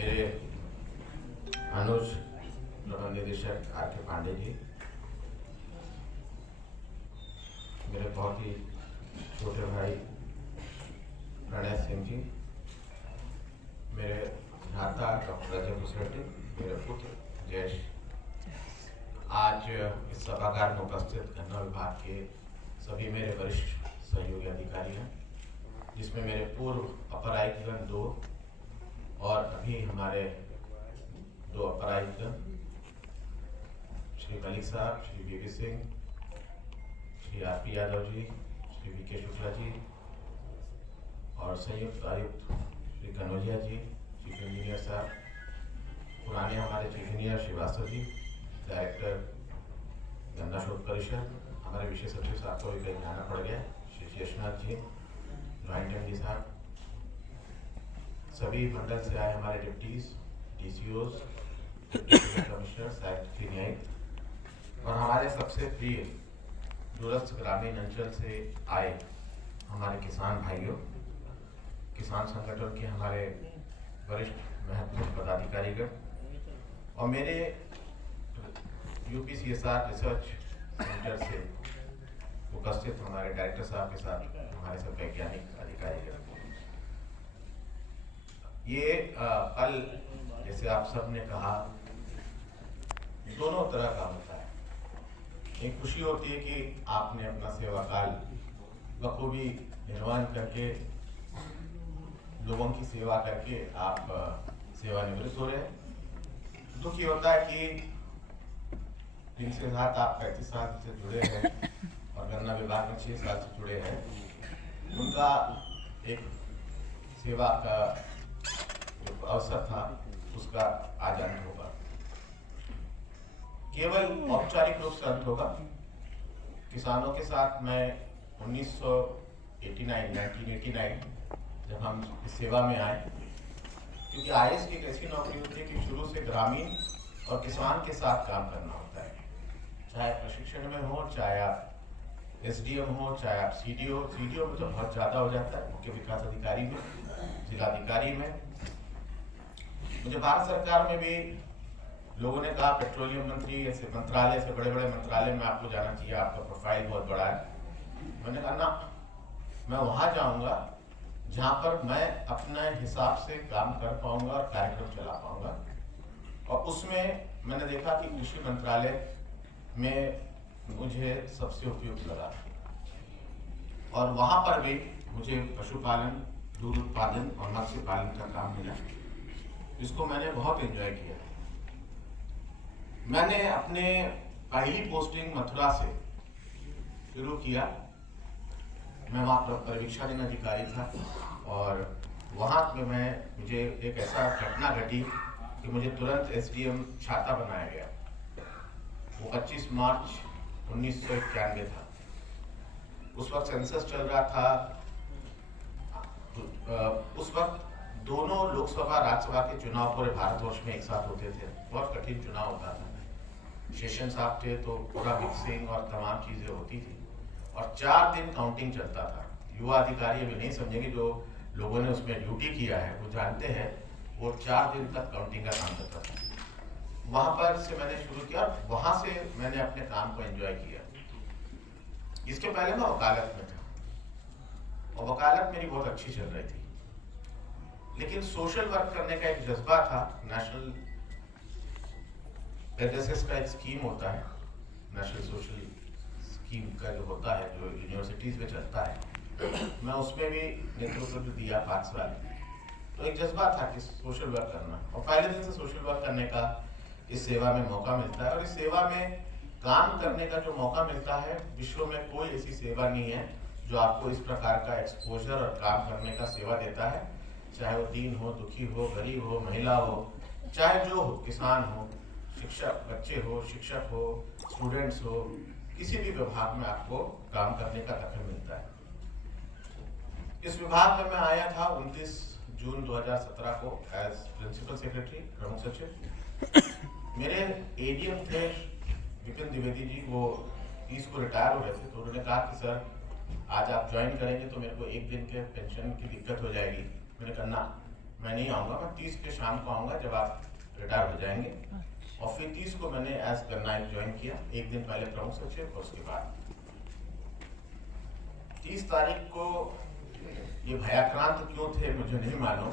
मेरे अनुज प्रबंध निदेशक R.K. पांडे जी, मेरे बहुत ही छोटे भाई प्रणय सिंह जी, मेरे भ्राता डॉक्टर अजय कुशरेड्डी, मेरे पुत्र जयेश, आज इस सभागार में उपस्थित गन्ना विभाग के सभी मेरे वरिष्ठ सहयोगी अधिकारी हैं, जिसमें मेरे पूर्व अपर आयुक्तगण 2 और अभी हमारे 2 अपर आयुक्तगण श्री मलिक साहब, Shri V.V.. Singh, Shri R.P. Yadav ji, Shri V.K. Shukla ji और संयुक्त आयुक्त श्री कनौजिया जी, चीफ इंजीनियर साहब, पुराने हमारे chief engineer Srivastava ji, director गन्ना शोध परिषद, हमारे विशेष सचिव साहब को भी कहीं जाना पड़ गया, श्री शेषनाथ जी, ज्वाइंट एमडी साहब, सभी मंडल से आए हमारे डिप्टीज, DCOs, कमिश्नर, सेक्रेटरी न्यायिक और हमारे सबसे प्रिय दूरस्थ ग्रामीण अंचल से आए हमारे किसान भाइयों, किसान संगठन के हमारे वरिष्ठ महत्वपूर्ण पदाधिकारीगण और मेरे UPCSR रिसर्च सेंटर से उपस्थित हमारे डायरेक्टर साहब के साथ हमारे सब वैज्ञानिक अधिकारी। ये पल जैसे आप सब ने कहा दोनों तरह का होता है। एक खुशी होती है कि आपने अपना सेवा काल बखूबी निर्वहन करके लोगों की सेवा करके आप सेवानिवृत्त हो रहे हैं। दुख ये होता है कि जिनके साथ आप 35 साल से जुड़े हैं और गन्ना विभाग में 6 साल से जुड़े हैं, उनका एक सेवा का जो अवसर था उसका आज अंत होगा। केवल औपचारिक रूप से अंत होगा। किसानों के साथ मैं 1989 जब हम इस सेवा में आए, क्योंकि IAS की एक ऐसी नौकरी होती है कि शुरू से ग्रामीण और किसान के साथ काम करना होता है, चाहे प्रशिक्षण में हो, चाहे आप SDM हो, चाहे आप CDO में तो बहुत ज़्यादा हो जाता है, मुख्य विकास अधिकारी में, जिलाधिकारी में। मुझे भारत सरकार में भी लोगों ने कहा पेट्रोलियम मंत्री ऐसे मंत्रालय से बड़े मंत्रालय में आपको जाना चाहिए, आपका प्रोफाइल बहुत बड़ा है। मैंने कहा ना, मैं वहाँ जाऊँगा जहाँ पर मैं अपने हिसाब से काम कर पाऊँगा और कार्यक्रम चला पाऊँगा। और उसमें मैंने देखा कि कृषि मंत्रालय में मुझे सबसे उपयुक्त लगा और वहाँ पर भी मुझे पशुपालन, दूध उत्पादन और मत्स्य पालन का काम मिला, जिसको मैंने बहुत एंजॉय किया। मैंने अपने पहली पोस्टिंग मथुरा से शुरू किया। मैं वहाँ पर परीक्षाधीन अधिकारी था और वहाँ पे मुझे एक ऐसा घटना घटी कि मुझे तुरंत SDM छाता बनाया गया। वो 25 मार्च 1991 था। उस वक्त सेंसस चल रहा था। उस वक्त दोनों लोकसभा राज्यसभा के चुनाव पूरे भारतवर्ष में एक साथ होते थे। बहुत कठिन चुनाव होता था। सेशन साहब थे तो पूरा मिक्सिंग और तमाम चीजें होती थी और 4 दिन काउंटिंग चलता था। युवा अधिकारी अभी नहीं समझेंगे, जो लोगों ने उसमें ड्यूटी किया है वो जानते हैं, वो 4 दिन तक काउंटिंग का काम करता था। वहां पर से मैंने शुरू किया, वहां से मैंने अपने काम को एंजॉय किया। इसके पहले मैं वकालत में था और वकालत मेरी बहुत अच्छी चल रही थी, लेकिन सोशल वर्क करने का एक जज्बा था। नेशनल पेगासस का एक स्कीम होता है, नेशनल सोशल स्कीम का जो होता है, जो यूनिवर्सिटीज में चलता है, मैं उसमें भी नेतृत्व दिया 5 साल। तो एक जज्बा था कि सोशल वर्क करना, और पहले दिन से सोशल वर्क करने का इस सेवा में मौका मिलता है। और इस सेवा में काम करने का जो मौका मिलता है, विश्व में कोई ऐसी सेवा नहीं है जो आपको इस प्रकार का एक्सपोजर और काम करने का सेवा देता है। चाहे वो दीन हो, दुखी हो, गरीब हो, महिला हो, चाहे जो हो, किसान हो, शिक्षक बच्चे हो, शिक्षक हो, स्टूडेंट्स हो, किसी भी विभाग में आपको काम करने का दखल मिलता है। इस विभाग में मैं आया था 29 जून 2017 को एज प्रिंसिपल सेक्रेटरी, प्रमुख सचिव। मेरे ADM थे विपिन द्विवेदी जी, वो 30 को रिटायर हो रहे थे, तो उन्होंने कहा कि सर आज आप ज्वाइन करेंगे तो मेरे को 1 दिन के पेंशन की दिक्कत हो जाएगी। मैंने कहा ना, मैं नहीं आऊँगा, मैं 30 के शाम को आऊँगा जब आप रिटायर हो जाएंगे। और फिर 30 को मैंने एज गन्ना ज्वाइन किया, एक दिन पहले प्रमुख सचिव और उसके बाद 30 तारीख को ये भयाक्रांत क्यों थे मुझे नहीं मालूम।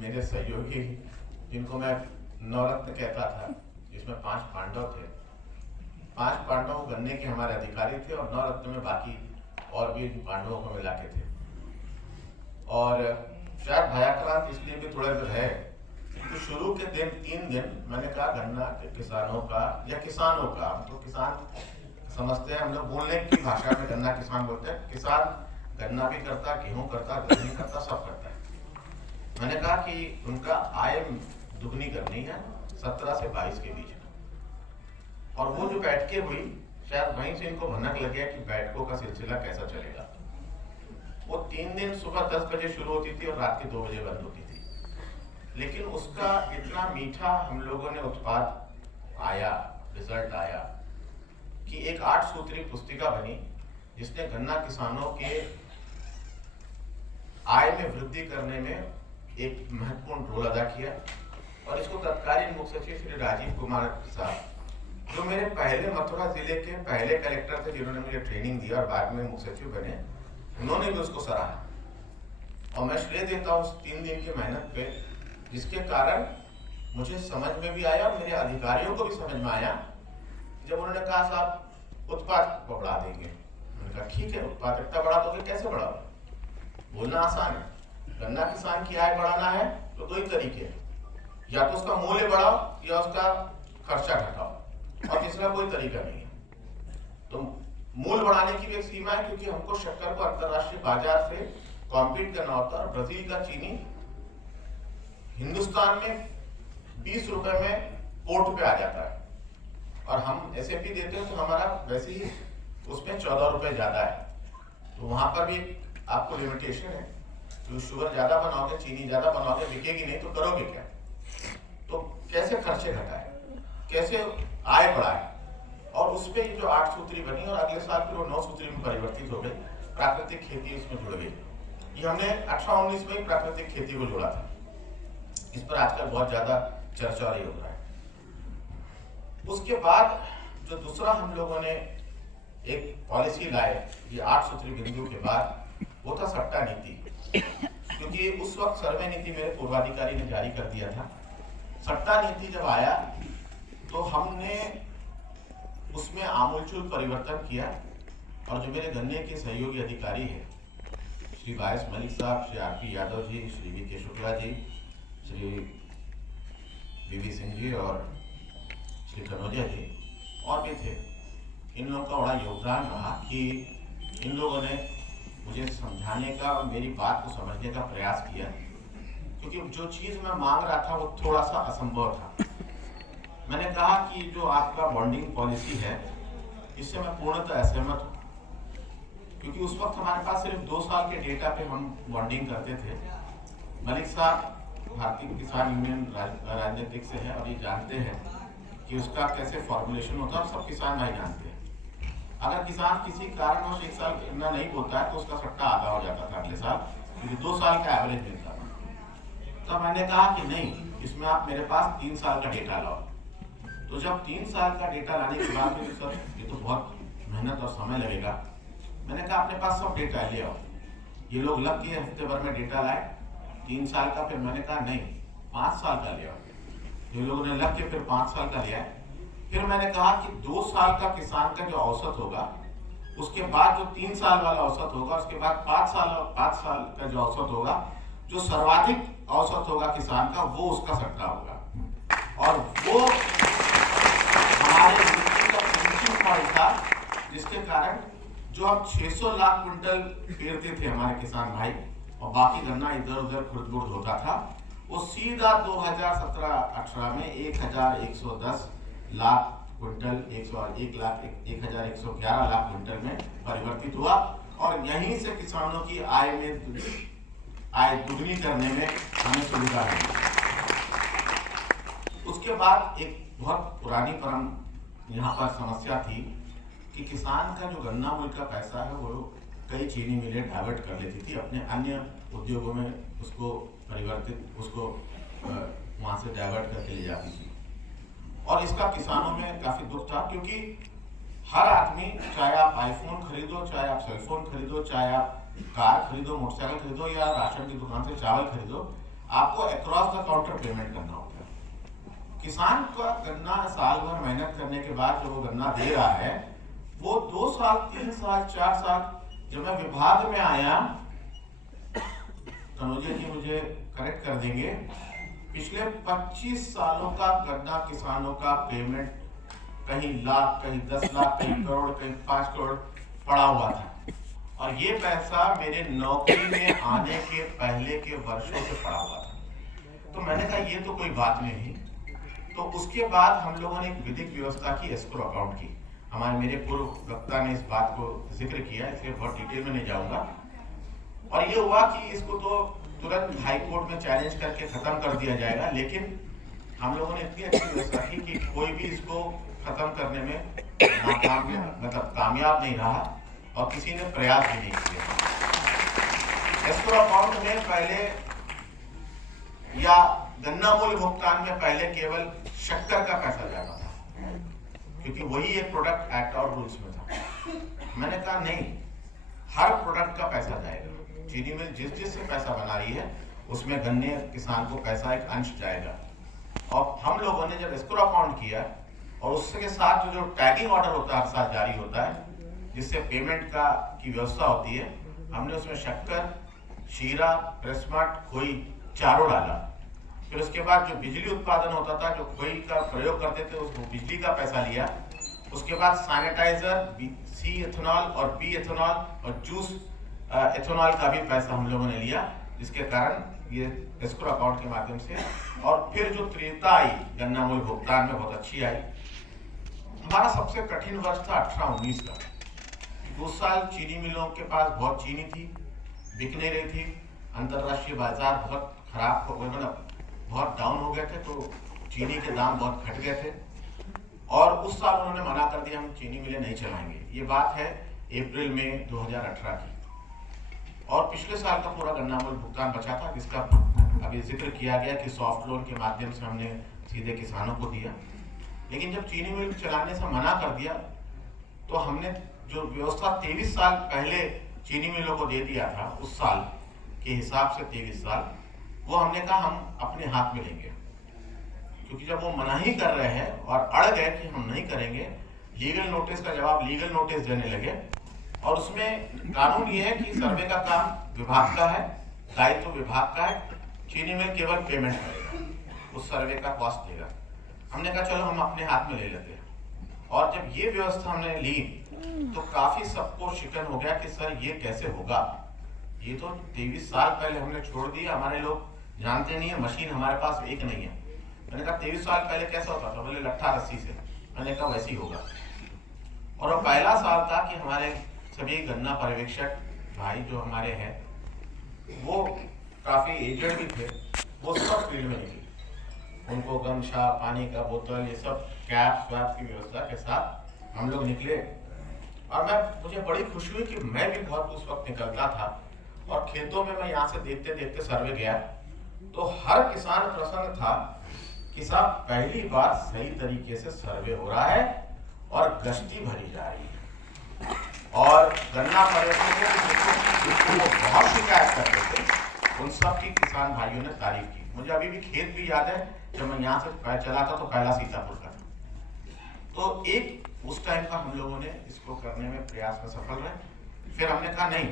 मेरे सहयोगी जिनको मैं नवरत्न कहता था, जिसमें 5 पांडव थे, 5 पांडव गन्ने के हमारे अधिकारी थे और नवरत्न में बाकी और भी पांडवों को मिला के थे। और शायद भयाक्रांत इसलिए भी थोड़े देर है तो शुरू के दिन 3 दिन मैंने कहा गन्ना के किसानों का या किसानों का, हम तो किसान समझते हैं, हम लोग बोलने की भाषा में गन्ना किसान बोलते हैं। किसान गन्ना भी करता, गेहूं करता, गेहूं करता, सब करता है। मैंने कहा कि उनका आय दुगनी करनी है 17 से 22 के बीच में। और वो जो बैठकें हुई, शायद वहीं से इनको भनक लग गया कि बैठकों का सिलसिला कैसा चलेगा। वो 3 दिन सुबह 10 बजे शुरू होती थी और रात के 2 बजे बंद होती थी। लेकिन उसका इतना मीठा हम लोगों ने उत्पाद आया, रिजल्ट आया कि एक 8 सूत्री पुस्तिका बनी जिसने गन्ना किसानों के आय में वृद्धि करने में एक महत्वपूर्ण रोल अदा किया। और इसको तत्कालीन मुख्य सचिव श्री राजीव कुमार साहब, जो मेरे पहले मथुरा जिले के पहले कलेक्टर थे, जिन्होंने मुझे ट्रेनिंग दी और बाद में मुख्य सचिव बने, उन्होंने भी उसको सराहा। और मैं श्रेय देता हूँ उस 3 दिन की मेहनत पे, जिसके कारण मुझे समझ में भी आया और मेरे अधिकारियों को भी समझ में आया। जब उन्होंने कहा साहब उत्पाद को बढ़ा देंगे, मैंने कहा ठीक है, उत्पाद इतना बढ़ा दोगे, कैसे बढ़ाओ? बोलना आसान है। गन्ना किसान की आय बढ़ाना है तो 2 ही तरीके हैं, या तो उसका मूल्य बढ़ाओ या उसका खर्चा घटाओ, और तीसरा कोई तरीका नहीं है। तो मूल्य बढ़ाने की भी एक सीमा है, क्योंकि हमको शक्कर को अंतरराष्ट्रीय बाजार से कॉम्पीट करना होता है। ब्राजील का चीनी हिंदुस्तान में 20 रुपए में पोर्ट पे आ जाता है और हम एसएपी देते हैं तो हमारा वैसे ही उसमें 14 रुपए ज्यादा है। तो वहां पर भी आपको लिमिटेशन है, तो शुगर ज्यादा बनाओगे, चीनी ज्यादा बनाओगे, बिकेगी नहीं तो करोगे क्या? तो कैसे खर्चे घटाए, कैसे आय बढ़ाए, और उस पर जो 8 सूत्री बनी और अगले साल फिर वो 9 सूत्री में परिवर्तित हो गई। प्राकृतिक खेती उसमें जुड़ गई। ये हमने 18-19 में प्राकृतिक खेती को जोड़ा था। इस पर आजकल बहुत ज्यादा चर्चा हो रहा है। उसके बाद जो दूसरा हम लोगों ने एक पॉलिसी लाए, ये 8 सूत्री बिंदु के बाद, वो था सट्टा नीति। क्योंकि उस वक्त सर्वे नीति मेरे पूर्वाधिकारी ने जारी कर दिया था। सट्टा नीति जब आया तो हमने उसमें आमूलचूल परिवर्तन किया। और जो मेरे गन्ने के सहयोगी अधिकारी हैं, श्री वायस मलिक साहब, Shri RP Yadav ji, Shri VK. Shukla ji, Shri V.V.. Singh ji और श्री कनौजिया जी और भी थे, इन लोगों का बड़ा योगदान रहा कि इन लोगों ने मुझे समझाने का और मेरी बात को समझने का प्रयास किया। क्योंकि जो चीज़ मैं मांग रहा था वो थोड़ा सा असंभव था। मैंने कहा कि जो आपका बॉन्डिंग पॉलिसी है, इससे मैं पूर्णतः असहमत हूँ। क्योंकि उस वक्त हमारे पास सिर्फ 2 साल के डेटा पे हम बॉन्डिंग करते थे। मलिक साहब भारतीय किसान यूनियन राजनीतिक से है और ये जानते हैं कि उसका कैसे फॉर्मुलेशन होता है, और सब किसान भाई जानते हैं। अगर किसान किसी कारणवश 1 साल गन्ना नहीं बोता है तो उसका सट्टा आधा हो जाता था अगले साल, क्योंकि 2 साल का एवरेज मिलता था। तो मैंने कहा कि नहीं, इसमें आप मेरे पास 3 साल का डेटा लाओ। तो जब 3 साल का डेटा लाने के बाद फिर सर ये तो बहुत मेहनत और समय लगेगा, मैंने कहा अपने पास सब डेटा ले आओ। ये लोग लग के हफ्ते भर में डेटा लाए 3 साल का। फिर मैंने कहा नहीं, 5 साल का ले आओ। ये लोगों ने लग के फिर 5 साल का लिया। फिर मैंने कहा कि 2 साल का किसान का जो औसत होगा, उसके बाद जो 3 साल वाला औसत होगा, उसके बाद 5 साल का जो औसत होगा, जो सर्वाधिक औसत होगा किसान का, वो उसका सट्टा होगा। और वो हमारे का फिनिशिंग पॉइंट था, जिसके कारण जो हम 600 लाख क्विंटल पेरते थे हमारे किसान भाई, और बाकी गन्ना इधर उधर खुर्द-बुर्द होता था, वो सीधा 2017-18 में 1110 लाख क्विंटल 1,11 लाख क्विंटल में परिवर्तित हुआ। और यहीं से किसानों की आय दुगनी करने में हमें सुविधा है। उसके बाद एक बहुत पुरानी परम यहाँ पर समस्या थी कि किसान का जो गन्ना मूल्य का पैसा है वो कई चीनी मिलें डाइवर्ट कर लेती थी, अपने अन्य उद्योगों में उसको परिवर्तित उसको वहाँ से डाइवर्ट करके ले जाती थी। और इसका किसानों में काफ़ी दुख था, क्योंकि हर आदमी, चाहे आप आईफोन खरीदो, चाहे आप सेलफोन खरीदो, चाहे आप कार खरीदो, मोटरसाइकिल खरीदो, या राशन की दुकान से चावल खरीदो, आपको अक्रॉस द काउंटर पेमेंट करना होता है। किसान का गन्ना साल भर मेहनत करने के बाद जो वो गन्ना दे रहा है, वो 2 साल, 3 साल, 4 साल, जब मैं विभाग में आया, तनुजा जी मुझे करेक्ट कर देंगे, पिछले 25 सालों का गन्ना किसानों का पेमेंट कहीं लाख, कहीं 10 लाख, कहीं करोड़, कहीं 5 करोड़ पड़ा हुआ था। और ये पैसा मेरे नौकरी में आने के पहले के वर्षों से पड़ा हुआ था। तो मैंने कहा ये तो कोई बात नहीं। तो उसके बाद हम लोगों ने एक विधिक व्यवस्था की, एस्क्रो अकाउंट की। मेरे पूर्व वक्ता ने इस बात को जिक्र किया, इसलिए बहुत डिटेल में नहीं जाऊंगा। और ये हुआ कि इसको तो तुरंत हाई कोर्ट में चैलेंज करके खत्म कर दिया जाएगा, लेकिन हम लोगों ने इतनी अच्छी व्यवस्था की कि कोई भी इसको खत्म करने में कामयाब नहीं रहा, और किसी ने प्रयास भी नहीं किया। एस्क्रो अकाउंट में पहले, या गन्ना मूल्य भुगतान में पहले केवल शक्कर का पैसा जाता था, क्योंकि वही एक प्रोडक्ट एक्ट और रूल्स में था। मैंने कहा नहीं, हर प्रोडक्ट का पैसा जाएगा। चीनी मिल जिस से पैसा बना रही है, उसमें गन्ने किसान को पैसा एक अंश जाएगा। और हम लोगों ने जब एस्क्रो अकाउंट किया, और उसके साथ जो टैगिंग ऑर्डर होता है हर साल जारी होता है, जिससे पेमेंट की व्यवस्था होती है, हमने उसमें शक्कर, शीरा, प्रेसमट, खोई चारों डाला। फिर उसके बाद जो बिजली उत्पादन होता था, जो खोई का प्रयोग करते थे, उसको बिजली का पैसा लिया। उसके बाद सैनिटाइजर, सी एथेनॉल और बी एथेनॉल और जूस एथेनॉल का भी पैसा हम लोगों ने लिया, जिसके कारण ये एस्क्रो अकाउंट के माध्यम से। और फिर जो तीव्रता आई गन्ना मूल्य भुगतान में, बहुत अच्छी आई। हमारा सबसे कठिन वर्ष था 18-19 का। 2 साल चीनी मिलों के पास बहुत चीनी थी, बिक नहीं रही थी। अंतर्राष्ट्रीय बाजार बहुत खराब हो गए, मतलब बहुत डाउन हो गए थे, तो चीनी के दाम बहुत घट गए थे। और उस साल उन्होंने मना कर दिया, हम चीनी मिलें नहीं चलाएंगे। ये बात है अप्रैल में 2018 की। और पिछले साल का पूरा गन्ना मूल्य भुगतान बचा था, जिसका अभी जिक्र किया गया कि सॉफ्ट लोन के माध्यम से हमने सीधे किसानों को दिया। लेकिन जब चीनी मिल चलाने से मना कर दिया, तो हमने जो व्यवस्था 23 साल पहले चीनी मिलों को दे दिया था, उस साल के हिसाब से 23 साल, वो हमने कहा हम अपने हाथ में लेंगे। क्योंकि जब वो मना ही कर रहे हैं और अड़ गए कि हम नहीं करेंगे, लीगल नोटिस का जवाब लीगल नोटिस देने लगे। और उसमें कानून ये है कि सर्वे का काम विभाग का है, दायित्व विभाग का है, चीनी मिल केवल पेमेंट करेगा, उस सर्वे का कॉस्ट देगा। हमने कहा चलो हम अपने हाथ में ले लेते हैं। और जब ये व्यवस्था हमने ली, तो काफी सबको शिकन हो गया कि सर ये कैसे होगा, ये तो 23 साल पहले हमने छोड़ दिया, हमारे लोग जानते नहीं है, मशीन हमारे पास एक नहीं है। मैंने कहा 23 साल पहले कैसा होता था? बोले लट्ठा रस्सी से। मैंने कहा वैसे ही होगा। और वो पहला साल था कि हमारे सभी गन्ना पर्यवेक्षक भाई जो हमारे हैं, वो काफी एजेड भी थे, वो सब फील्ड में निकले। उनको गमछा, पानी का बोतल, ये सब कैप वैप की व्यवस्था के साथ हम लोग निकले। और मुझे बड़ी खुशी हुई कि मैं भी बहुत उस वक्त निकलता था, और खेतों में मैं यहाँ से देखते देखते सर्वे गया, तो हर किसान प्रसन्न था कि साहब पहली बार सही तरीके से सर्वे हो रहा है और गश्ती भरी जा रही है। और गन्ना पर्यटकों को बहुत शिकायत करते थे, उन सब की किसान भाइयों ने तारीफ की। मुझे अभी भी खेत भी याद है, जब मैं यहाँ से चला था तो पहला सीतापुर का था। तो एक उस टाइम का हम लोगों ने इसको करने में प्रयास में सफल रहे। फिर हमने कहा नहीं,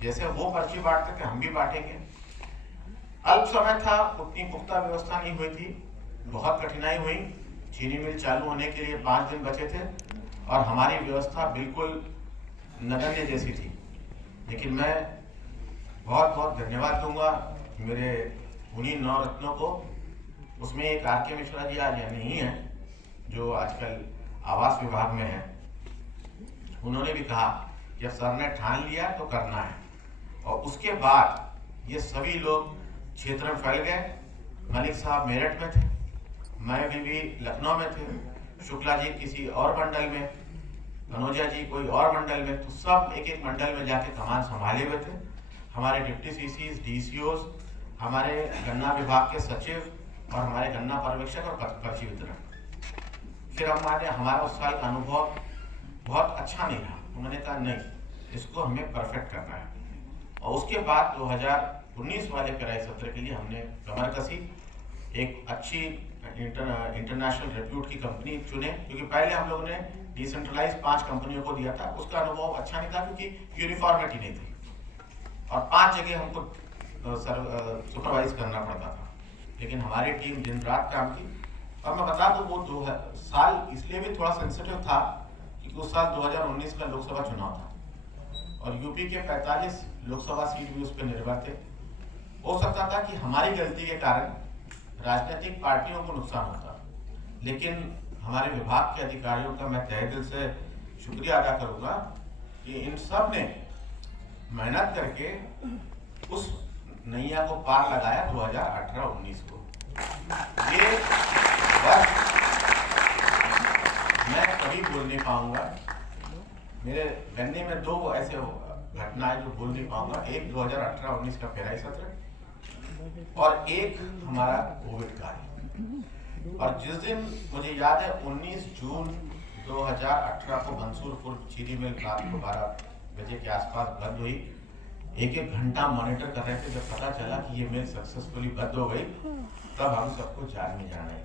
जैसे वो पर्ची बांटते थे हम भी बांटेंगे। अल्प समय था, उतनी पुख्ता व्यवस्था नहीं हुई थी, बहुत कठिनाई हुई। चीनी मिल चालू होने के लिए 5 दिन बचे थे, और हमारी व्यवस्था बिल्कुल नगण्य जैसी थी। लेकिन मैं बहुत बहुत धन्यवाद दूंगा मेरे उन्हीं 9 रत्नों को। उसमें एक आर.के. मिश्रा जी आज नहीं है, जो आजकल आवास विभाग में है। उन्होंने भी कहा जब सर ने ठान लिया तो करना है। और उसके बाद ये सभी लोग क्षेत्र में फैल गए। मलिक साहब मेरठ में थे, मैं भी लखनऊ में थे, शुक्ला जी किसी और मंडल में, तनुजा जी कोई और मंडल में, तो सब एक एक मंडल में जाके कमान संभाले हुए थे। हमारे डिप्टी सीसीज, डीसीओज, हमारे गन्ना विभाग के सचिव और हमारे गन्ना पर्यवेक्षक और पर्ची वितरण। फिर हमारा उस साल का अनुभव बहुत अच्छा नहीं रहा। उन्होंने कहा नहीं, इसको हमें परफेक्ट करना है। और उसके बाद 2019 वाले पेराई सत्र के लिए हमने कमर कसी, एक अच्छी इंटरनेशनल रेप्यूट की कंपनी चुने, क्योंकि पहले हम लोगों ने डिसेंट्रलाइज 5 कंपनियों को दिया था। उसका अनुभव अच्छा नहीं था क्योंकि यूनिफॉर्मिटी नहीं थी और 5 जगह हमको सुपरवाइज करना पड़ता था। लेकिन हमारी टीम दिन रात काम की। और मैं बता दूं, वो 2 साल इसलिए भी थोड़ा सेंसिटिव था क्योंकि उस साल 2019 का लोकसभा चुनाव था और यूपी के 45 लोकसभा सीट भी उस पर निर्भर थे। हो सकता था कि हमारी गलती के कारण राजनीतिक पार्टियों को नुकसान होता, लेकिन हमारे विभाग के अधिकारियों का मैं तहे दिल से शुक्रिया अदा करूंगा कि इन सब ने मेहनत करके उस नैया को पार लगाया 2018-19 को। ये बस मैं कभी बोल नहीं पाऊंगा। मेरे गन्ने में 2 ऐसे घटनाएं जो बोल नहीं पाऊंगा, एक 2018-19 का पेराई सत्र और एक हमारा कोविड काल। और जिस दिन मुझे याद है 19 जून 2018 को मंसूरपुर चीनी मिल रात को 12 बजे के आसपास बंद हुई। एक घंटा मॉनिटर कर रहे थे। जब पता चला कि ये मिल सक्सेसफुली बंद हो गई, तब हम सबको जान में जाना है।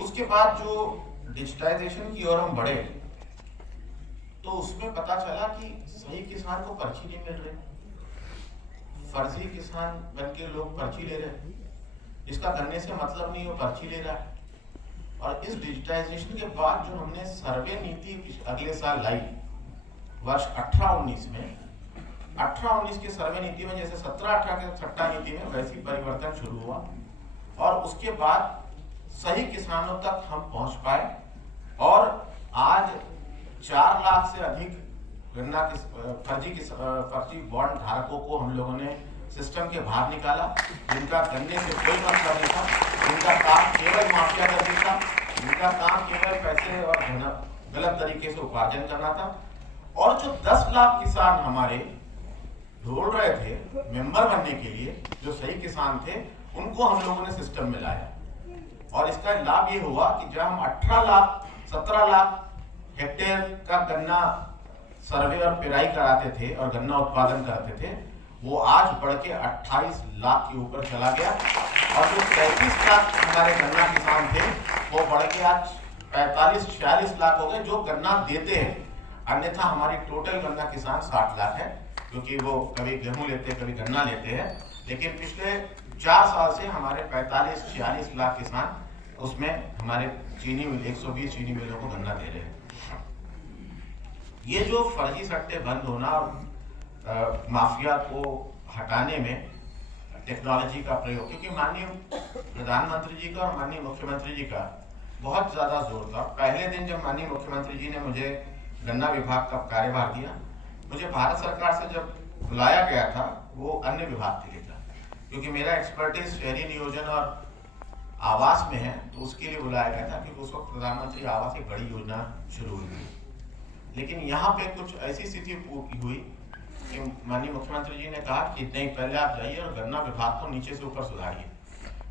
उसके बाद जो डिजिटाइजेशन की ओर हम बढ़े, तो उसमें पता चला कि सही किसान को पर्ची नहीं मिल रही, फर्जी किसान बन के लोग पर्ची ले रहे, जिसका गन्ने से मतलब नहीं वो पर्ची ले रहा है। और इस डिजिटाइजेशन के बाद जो हमने सर्वे नीति अगले साल लाई, वर्ष 18-19 में, 18-19 की सर्वे नीति में जैसे 17-18 के सट्टा नीति में वैसी परिवर्तन शुरू हुआ और उसके बाद सही किसानों तक हम पहुंच पाए। और आज 4 लाख से अधिक गन्ना फर्जी बॉन्ड धारकों को हम लोगों ने सिस्टम के बाहर निकाला, जिनका गन्ने से कोई मतलब नहीं था, जिनका काम केवल माफिया करना था, जिनका काम केवल पैसे और गलत तरीके से उपार्जन करना था। और जो 10 लाख किसान हमारे ढूंढ रहे थे मेंबर बनने के लिए, जो सही किसान थे, उनको हम लोगों ने सिस्टम में लाया। और इसका लाभ ये हुआ कि जब हम 17 लाख हेक्टेयर का गन्ना सर्वे और पेराई कराते थे और गन्ना उत्पादन करते थे, वो आज बढ़ के 28 लाख के ऊपर चला गया। और जो 33 लाख हमारे गन्ना किसान थे, वो बढ़ के आज 45-46 लाख हो गए जो गन्ना देते हैं। अन्यथा हमारी टोटल गन्ना किसान 60 लाख है, क्योंकि वो कभी गेहूं लेते हैं, कभी गन्ना लेते हैं। लेकिन पिछले 4 साल से हमारे 45-46 लाख किसान उसमें हमारे चीनी मिल 120 चीनी मिलों को गन्ना दे रहे हैं। ये जो फर्जी सट्टे बंद होना और माफिया को हटाने में टेक्नोलॉजी का प्रयोग, क्योंकि माननीय प्रधानमंत्री जी का और माननीय मुख्यमंत्री जी का बहुत ज़्यादा जोर था। पहले दिन जब माननीय मुख्यमंत्री जी ने मुझे गन्ना विभाग का कार्यभार दिया, मुझे भारत सरकार से जब बुलाया गया था, वो अन्य विभाग के लिए था, क्योंकि मेरा एक्सपर्टीज शहरी नियोजन और आवास में है, तो उसके लिए बुलाया गया था, क्योंकि उस वक्त प्रधानमंत्री आवास एक बड़ी योजना शुरू हुई थी। लेकिन यहाँ पे कुछ ऐसी स्थिति हुई कि माननीय मुख्यमंत्री जी ने कहा कि नहीं, पहले आप जाइए और गन्ना विभाग को नीचे से ऊपर सुधारिए,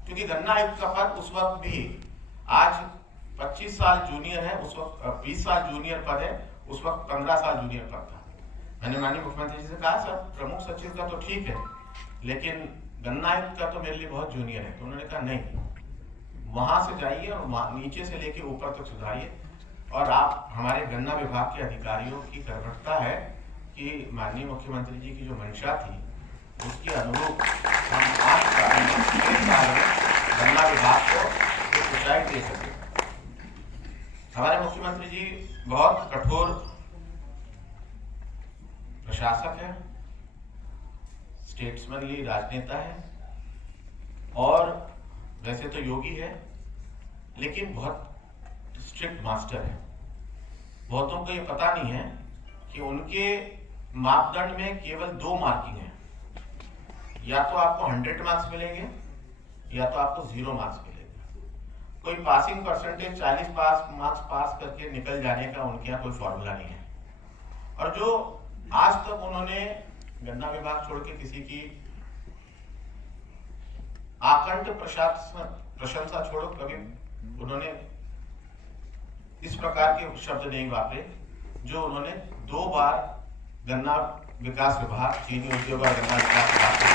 क्योंकि गन्ना आयुक्त का पद उस वक्त भी, आज 25 साल जूनियर है, उस वक्त 20 साल जूनियर पद है, उस वक्त 15 साल जूनियर पद था। मैंने माननीय मुख्यमंत्री जी से कहा, सर प्रमुख सचिव का तो ठीक है, लेकिन गन्ना आयुक्त का तो मेरे लिए बहुत जूनियर है। तो उन्होंने कहा नहीं, वहां से जाइए और नीचे से लेके ऊपर तक सुधारिए। और आप, हमारे गन्ना विभाग के अधिकारियों की कर्मठता है कि माननीय मुख्यमंत्री जी की जो मंशा थी, उसके अनुरूप हम आज गन्ना विभाग को एक ऊंचाई दे सके। हमारे मुख्यमंत्री जी बहुत कठोर प्रशासक है, स्टेट्समैनली राजनेता है, और वैसे तो योगी है, लेकिन बहुत स्ट्रिक्ट मास्टर है। बहुतों को ये पता नहीं है कि उनके मापदंड में केवल 2 मार्किंग है, या तो आपको 100 मार्क्स मिलेंगे या तो आपको 0 मार्क्स मिलेगा। कोई पासिंग परसेंटेज 40 मार्क्स पास करके निकल जाने का उनके यहाँ कोई फॉर्मूला नहीं है। और जो आज तक उन्होंने गन्ना विभाग छोड़ के किसी की आकंठ प्रशंसा छोड़ो, कभी उन्होंने इस प्रकार के शब्द नहीं वापरे जो उन्होंने 2 बार गन्ना विकास विभाग, चीनी उद्योग और गन्ना विकास विभाग के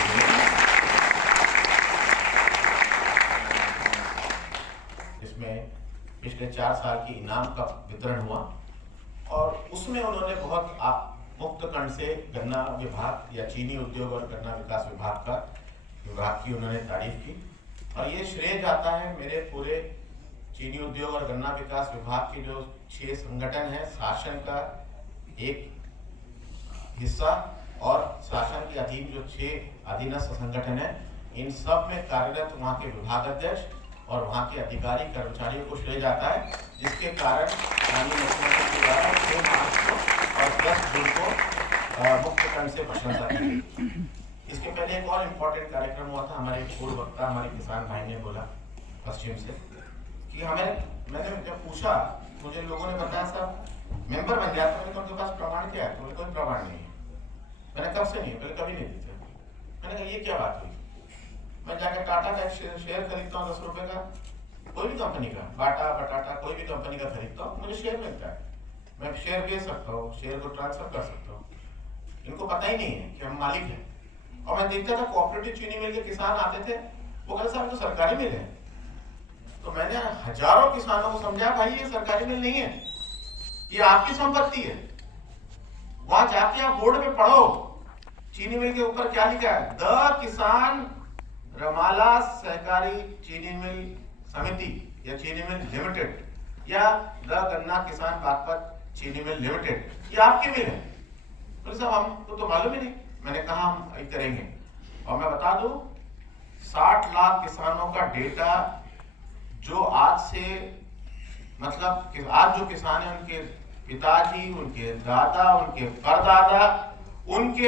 इसमें पिछले 4 साल की इनाम का वितरण हुआ और उसमें उन्होंने बहुत मुक्त कंठ से गन्ना विभाग या चीनी उद्योग और गन्ना विकास विभाग की उन्होंने तारीफ की। और ये श्रेय जाता है मेरे पूरे चीनी उद्योग और गन्ना विकास विभाग के जो 6 संगठन है, शासन का एक हिस्सा और शासन के अधीन जो 6 अधीनस्थ संगठन है, इन सब में कार्यरत वहाँ के विभागाध्यक्ष और वहाँ के अधिकारी कर्मचारियों को श्रेय जाता है, जिसके कारण माननीय मुख्यमंत्री के द्वारा 6 मार्च को और 10 जून को मुक्त कंठ से प्रशंसा की। इसके पहले एक और इम्पोर्टेंट कार्यक्रम हुआ था। हमारे पूर्व वक्ता, हमारे किसान भाई ने बोला पश्चिम से कि मैंने जब पूछा, मुझे लोगों ने बताया साहब मेंबर बन गया, तो उनके पास प्रमाण क्या है? तो कोई प्रमाण नहीं है। मैंने कब से नहीं है? पहले कभी नहीं दी थी। मैंने कहा ये क्या बात हुई? मैं जाकर टाटा का शेयर खरीदता हूँ 10 रुपए का, कोई भी कंपनी का, बाटा बटाटा कोई भी कंपनी का खरीदता हूँ, मुझे शेयर मिलता है, मैं शेयर बेच सकता हूँ, शेयर को ट्रांसफर कर सकता हूँ। इनको पता ही नहीं है कि हम मालिक हैं। और मैं देखता था कोऑपरेटिव चीनी मिल के किसान आते थे, वो कहते साहब तो सरकारी मिल है। तो मैंने हजारों किसानों को समझाया, भाई ये सरकारी मिल नहीं है, ये आपकी संपत्ति है। वहां जाके आप बोर्ड में पढ़ो चीनी मिल के ऊपर क्या लिखा है, द किसान रमाला सहकारी चीनी मिल समिति या चीनी मिल लिमिटेड या द गन्ना किसान बागपत चीनी मिल लिमिटेड, ये आपकी मिल है। बोले साहब हमको तो मालूम ही नहीं। मैंने कहा हम करेंगे। और मैं बता दूं 60 लाख किसानों का डेटा जो आज से मतलब कि आज जो किसान है, उनके पिताजी, उनके दादा, उनके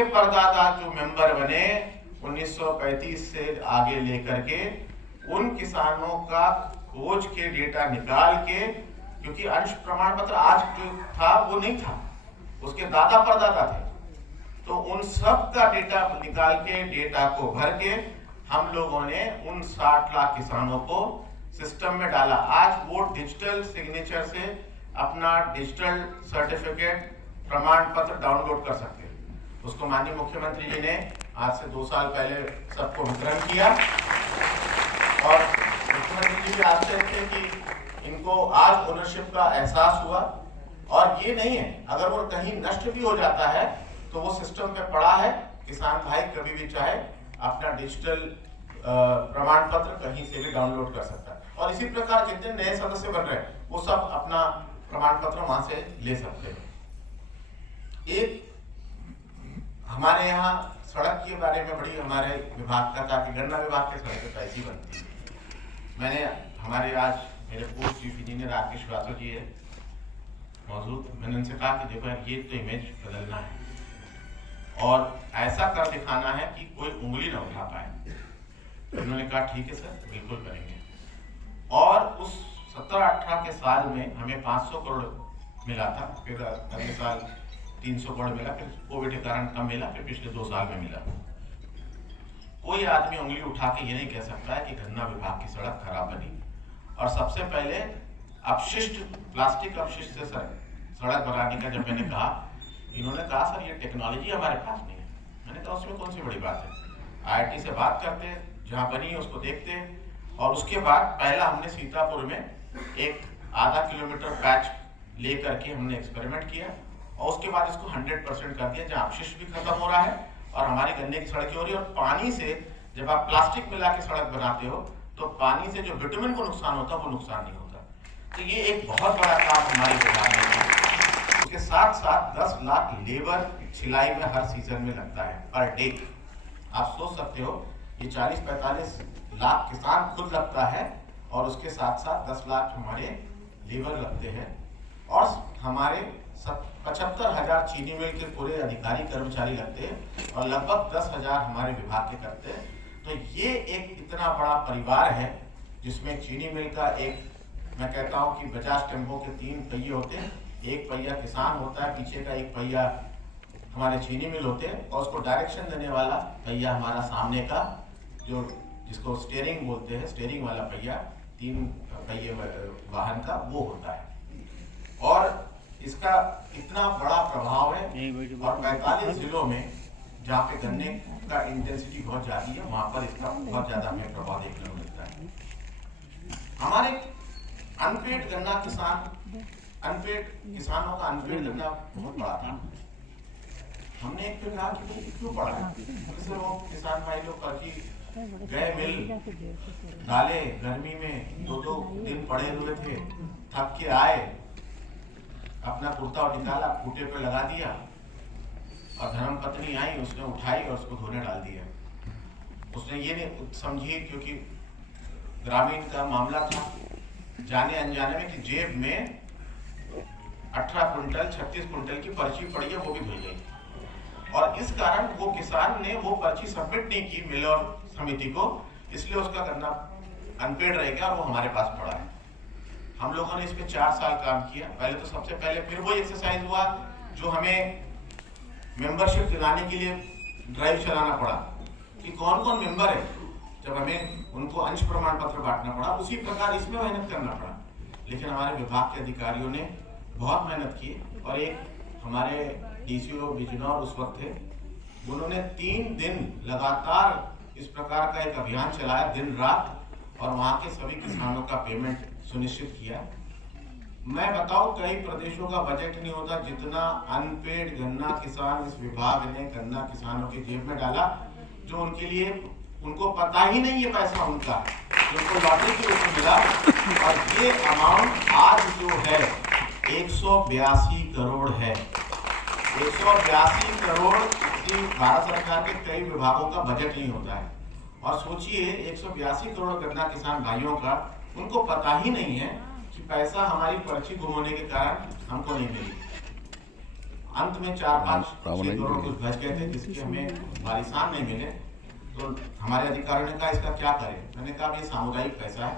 परदादा जो मेंबर बने 1935 से आगे लेकर के, उन किसानों का खोज के डेटा निकाल के, क्योंकि अंश प्रमाण पत्र आज जो था वो नहीं था, उसके दादा परदादा थे, तो उन सब का डेटा निकाल के, डेटा को भर के हम लोगों ने उन 60 लाख किसानों को सिस्टम में डाला। आज वो डिजिटल सिग्नेचर से अपना डिजिटल सर्टिफिकेट प्रमाण पत्र डाउनलोड कर सकते हैं। उसको माननीय मुख्यमंत्री जी ने आज से 2 साल पहले सबको वितरण किया और मुख्यमंत्री जी भी आश्चर्य थे कि इनको आज ओनरशिप का एहसास हुआ। और ये नहीं है, अगर वो कहीं नष्ट भी हो जाता है तो वो सिस्टम पे पड़ा है, किसान भाई कभी भी चाहे अपना डिजिटल प्रमाण पत्र कहीं से भी डाउनलोड कर सकता है। और इसी प्रकार जितने नए सदस्य बन रहे हैं वो सब अपना प्रमाण पत्र वहां से ले सकते हैं। एक हमारे यहाँ सड़क के बारे में बड़ी हमारे विभाग का था कि गन्ना विभाग के सड़कें कैसी बनती है। मैंने हमारे आज मेरे पूर्व चीफ इंजीनियर राकेश श्रीवास्तव जी है मौजूद, मैंने उनसे कहा कि देखो यार ये तो इमेज बदलना है और ऐसा कर दिखाना है कि कोई उंगली ना उठा पाए। उन्होंने कहा ठीक है सर, बिल्कुल करेंगे। और उस 17-18 के साल में हमें 500 करोड़ मिला था, फिर अगले साल 300 करोड़ मिला, फिर कोविड के कारण कम मिला, फिर पिछले 2 साल में मिला। कोई आदमी उंगली उठा के ये नहीं कह सकता है कि गन्ना विभाग की सड़क खराब बनी। और सबसे पहले अपशिष्ट, प्लास्टिक अपशिष्ट से सड़क बनाने का जब मैंने कहा, इन्होंने कहा सर ये टेक्नोलॉजी हमारे पास नहीं है। मैंने कहा उसमें कौन सी बड़ी बात है, IIT से बात करते, जहाँ बनी है उसको देखते। और उसके बाद पहला हमने सीतापुर में एक आधा किलोमीटर पैच ले करके हमने एक्सपेरिमेंट किया और उसके बाद इसको 100% कर दिया, जहाँ अपशिष्ट भी खत्म हो रहा है और हमारी गन्ने की सड़कें हो रही है। और पानी से जब आप प्लास्टिक मिला के सड़क बनाते हो तो पानी से जो विटामिन को नुकसान होता है वो नुकसान नहीं होता। तो ये एक बहुत बड़ा काम हमारे विभाग में है। उसके साथ साथ 10 लाख लेबर सिलाई में हर सीजन में लगता है पर डे। आप सोच सकते हो ये 40-45 लाख किसान खुद लगता है और उसके साथ साथ 10 लाख हमारे लेबर लगते हैं और हमारे 75,000 चीनी मिल के पूरे अधिकारी कर्मचारी लगते हैं और लगभग 10,000 हमारे विभाग के करते हैं। तो ये एक इतना बड़ा परिवार है जिसमें चीनी मिल का एक, मैं कहता हूँ कि बजाज टेम्पो के 3 पहिए होते हैं, एक पहिया किसान होता है, पीछे का एक पहिया हमारे चीनी मिल होते हैं और उसको डायरेक्शन देने वाला पहिया हमारा सामने का जो जिसको स्टीयरिंग बोलते हैं, स्टीयरिंग वाला पहिया, 3 पहिए वाहन का, वो होता है। और इसका इतना बड़ा प्रभाव है, और 45 जिलों में जहाँ पे गन्ने का इंटेंसिटी बहुत ज़्यादा है, वहाँ पर इसका बहुत ज़्यादा हमें प्रभाव देखने को मिलता है। हमारे अनपेड गन्ना किसानों का अनपेड गन्ना बहुत बड़ा था। हमने एक पे कहा कि क्यों पड़ा है, जैसे वो किसान भाई लोग पर्ची गए मिल डाले, गर्मी में 2-2 दिन पड़े हुए थे, थक के आए, अपना कुर्ता निकाला, खूटे पे लगा दिया, और धर्म पत्नी आई, उसने उठाई और उसको धोने डाल दिया। उसने ये नहीं समझी, क्योंकि ग्रामीण का मामला था, जाने अनजाने में, कि जेब में 18 कुंटल 36 कुंटल की पर्ची पड़ी है, वो भी धुल गई। और इस कारण वो किसान ने वो पर्ची सबमिट नहीं की मिल और समिति को, इसलिए उसका गन्ना अनपेड रह गया और वो हमारे पास पड़ा है। हम लोगों ने इस पे 4 साल काम किया। पहले तो सबसे पहले फिर वो एक्सरसाइज हुआ जो हमें मेंबरशिप दिलाने के लिए ड्राइव चलाना पड़ा कि कौन कौन मेंबर है, जब हमें उनको अंश प्रमाण पत्र बांटना पड़ा, उसी प्रकार इसमें मेहनत करना पड़ा। लेकिन हमारे विभाग के अधिकारियों ने बहुत मेहनत की, और एक हमारे डीसीओ बिजनौर उस वक्त थे, उन्होंने 3 दिन लगातार इस प्रकार का एक अभियान चलाया, दिन रात, और वहाँ के सभी किसानों का पेमेंट सुनिश्चित किया। मैं बताऊं, कई प्रदेशों का बजट नहीं होता जितना अनपेड गन्ना किसान इस विभाग ने गन्ना किसानों की जेब में डाला, जो उनके लिए, उनको पता ही नहीं ये पैसा उनका, उनको लॉटरी के रूप में मिला। और ये अमाउंट आज जो है 182 करोड़ है। 182 करोड़ भारत सरकार के कई विभागों का बजट नहीं होता है। और सोचिए, 182 करोड़ गन्ना किसान भाइयों का, उनको पता ही नहीं है कि पैसा हमारी पर्ची गुम होने के कारण हमको नहीं मिली। अंत में 4-5 करोड़ कुछ बच गए थे, जिसके हमें वारिसान नहीं मिले। तो हमारे अधिकारियों ने कहा इसका क्या करें। मैंने कहा ये सामुदायिक पैसा है,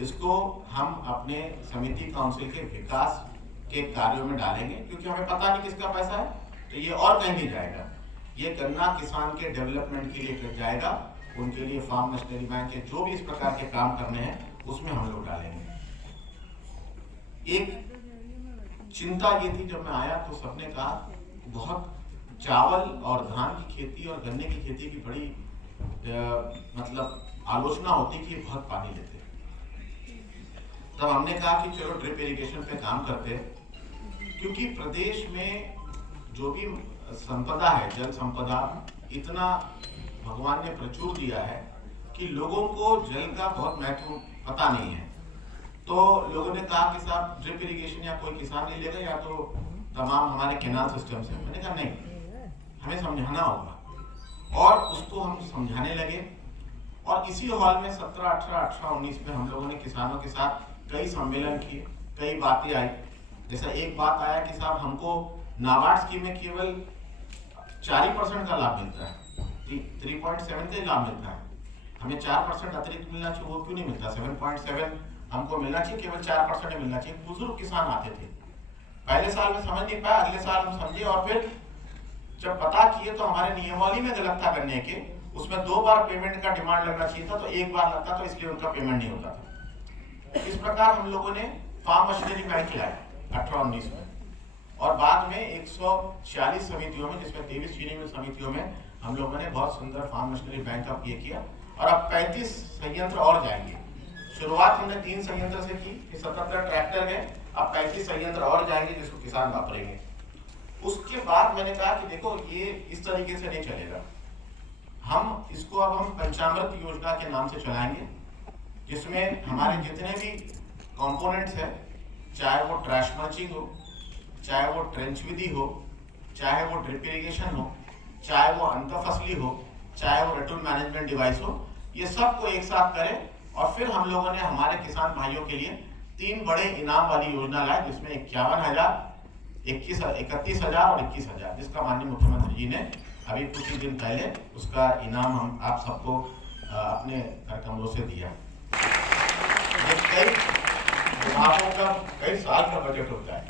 इसको हम अपने समिति काउंसिल के विकास के कार्यों में डालेंगे, क्योंकि हमें पता नहीं किसका पैसा है, तो ये और कहीं नहीं जाएगा, ये गन्ना किसान के डेवलपमेंट के लिए जाएगा, उनके लिए फार्म मशीनरी बैंक के जो भी इस प्रकार के काम करने हैं उसमें हम लोग डालेंगे। एक चिंता ये थी, जब मैं आया तो सबने कहा बहुत चावल और धान की खेती और गन्ने की खेती की बड़ी मतलब आलोचना होती कि बहुत पानी लेते। तब हमने कहा कि चलो ड्रिप इरिगेशन पे काम करते, क्योंकि प्रदेश में जो भी संपदा है, जल संपदा, इतना भगवान ने प्रचुर दिया है कि लोगों को जल का बहुत महत्व पता नहीं है। तो लोगों ने कहा कि साहब ड्रिप इरिगेशन या कोई किसान ले लेगा, या तो तमाम हमारे कैनाल सिस्टम से। मैंने कहा नहीं, हमें समझाना होगा, और उसको हम समझाने लगे। और इसी हॉल में 17, 18, 19 में हम लोगों ने किसानों के साथ कई सम्मेलन किए, कई बातें आई। जैसा एक बात आया कि साहब हमको नाबार्ड स्कीम में केवल 4% का लाभ मिलता है, 3.7 का लाभ मिलता है, हमें 4% अतिरिक्त मिलना चाहिए, वो क्यों नहीं मिलता? 7.7 हमको मिलना चाहिए, केवल 4% मिलना चाहिए। बुजुर्ग किसान आते थे, पहले साल में समझ नहीं पाया, अगले साल हम समझे, और फिर जब पता किए तो हमारे नियमावली में गलत था करने के, उसमें 2 बार पेमेंट का डिमांड लगना चाहिए था, तो 1 बार लगता, तो इसलिए उनका पेमेंट नहीं होता था। इस प्रकार हम लोगों ने फार्म मशीनरी बैंक लाया 18-19 में, और बाद में 146 समितियों में, जिसमें 23 चीनी मिल समितियों में हम लोगों ने बहुत सुंदर फार्म मशीनरी बैंक का ये किया। और अब 35 संयंत्र और जाएंगे। शुरुआत हमने 3 संयंत्र से की, 77 ट्रैक्टर गए, अब 35 संयंत्र और जाएंगे जिसको किसान वापरेंगे। उसके बाद मैंने कहा कि देखो ये इस तरीके से नहीं चलेगा, हम इसको अब हम पंचामृत योजना के नाम से चलाएंगे, जिसमें हमारे जितने भी कंपोनेंट्स हैं, चाहे वो ट्रैश मल्चिंग हो, चाहे वो ट्रेंच विधि हो, चाहे वो ड्रिप इरिगेशन हो, चाहे वो अंतःफसली हो, चाहे वो रेटूल मैनेजमेंट डिवाइस हो, ये सब को एक साथ करें। और फिर हम लोगों ने हमारे किसान भाइयों के लिए 3 बड़े इनाम वाली योजना लाए, जिसमें 51,000, 31,000 और 21,000, जिसका माननीय मुख्यमंत्री जी ने अभी कुछ ही दिन पहले उसका इनाम हम आप सबको अपने कर कमरों से दिया। कई विभागों का कई साल का बजट होता है,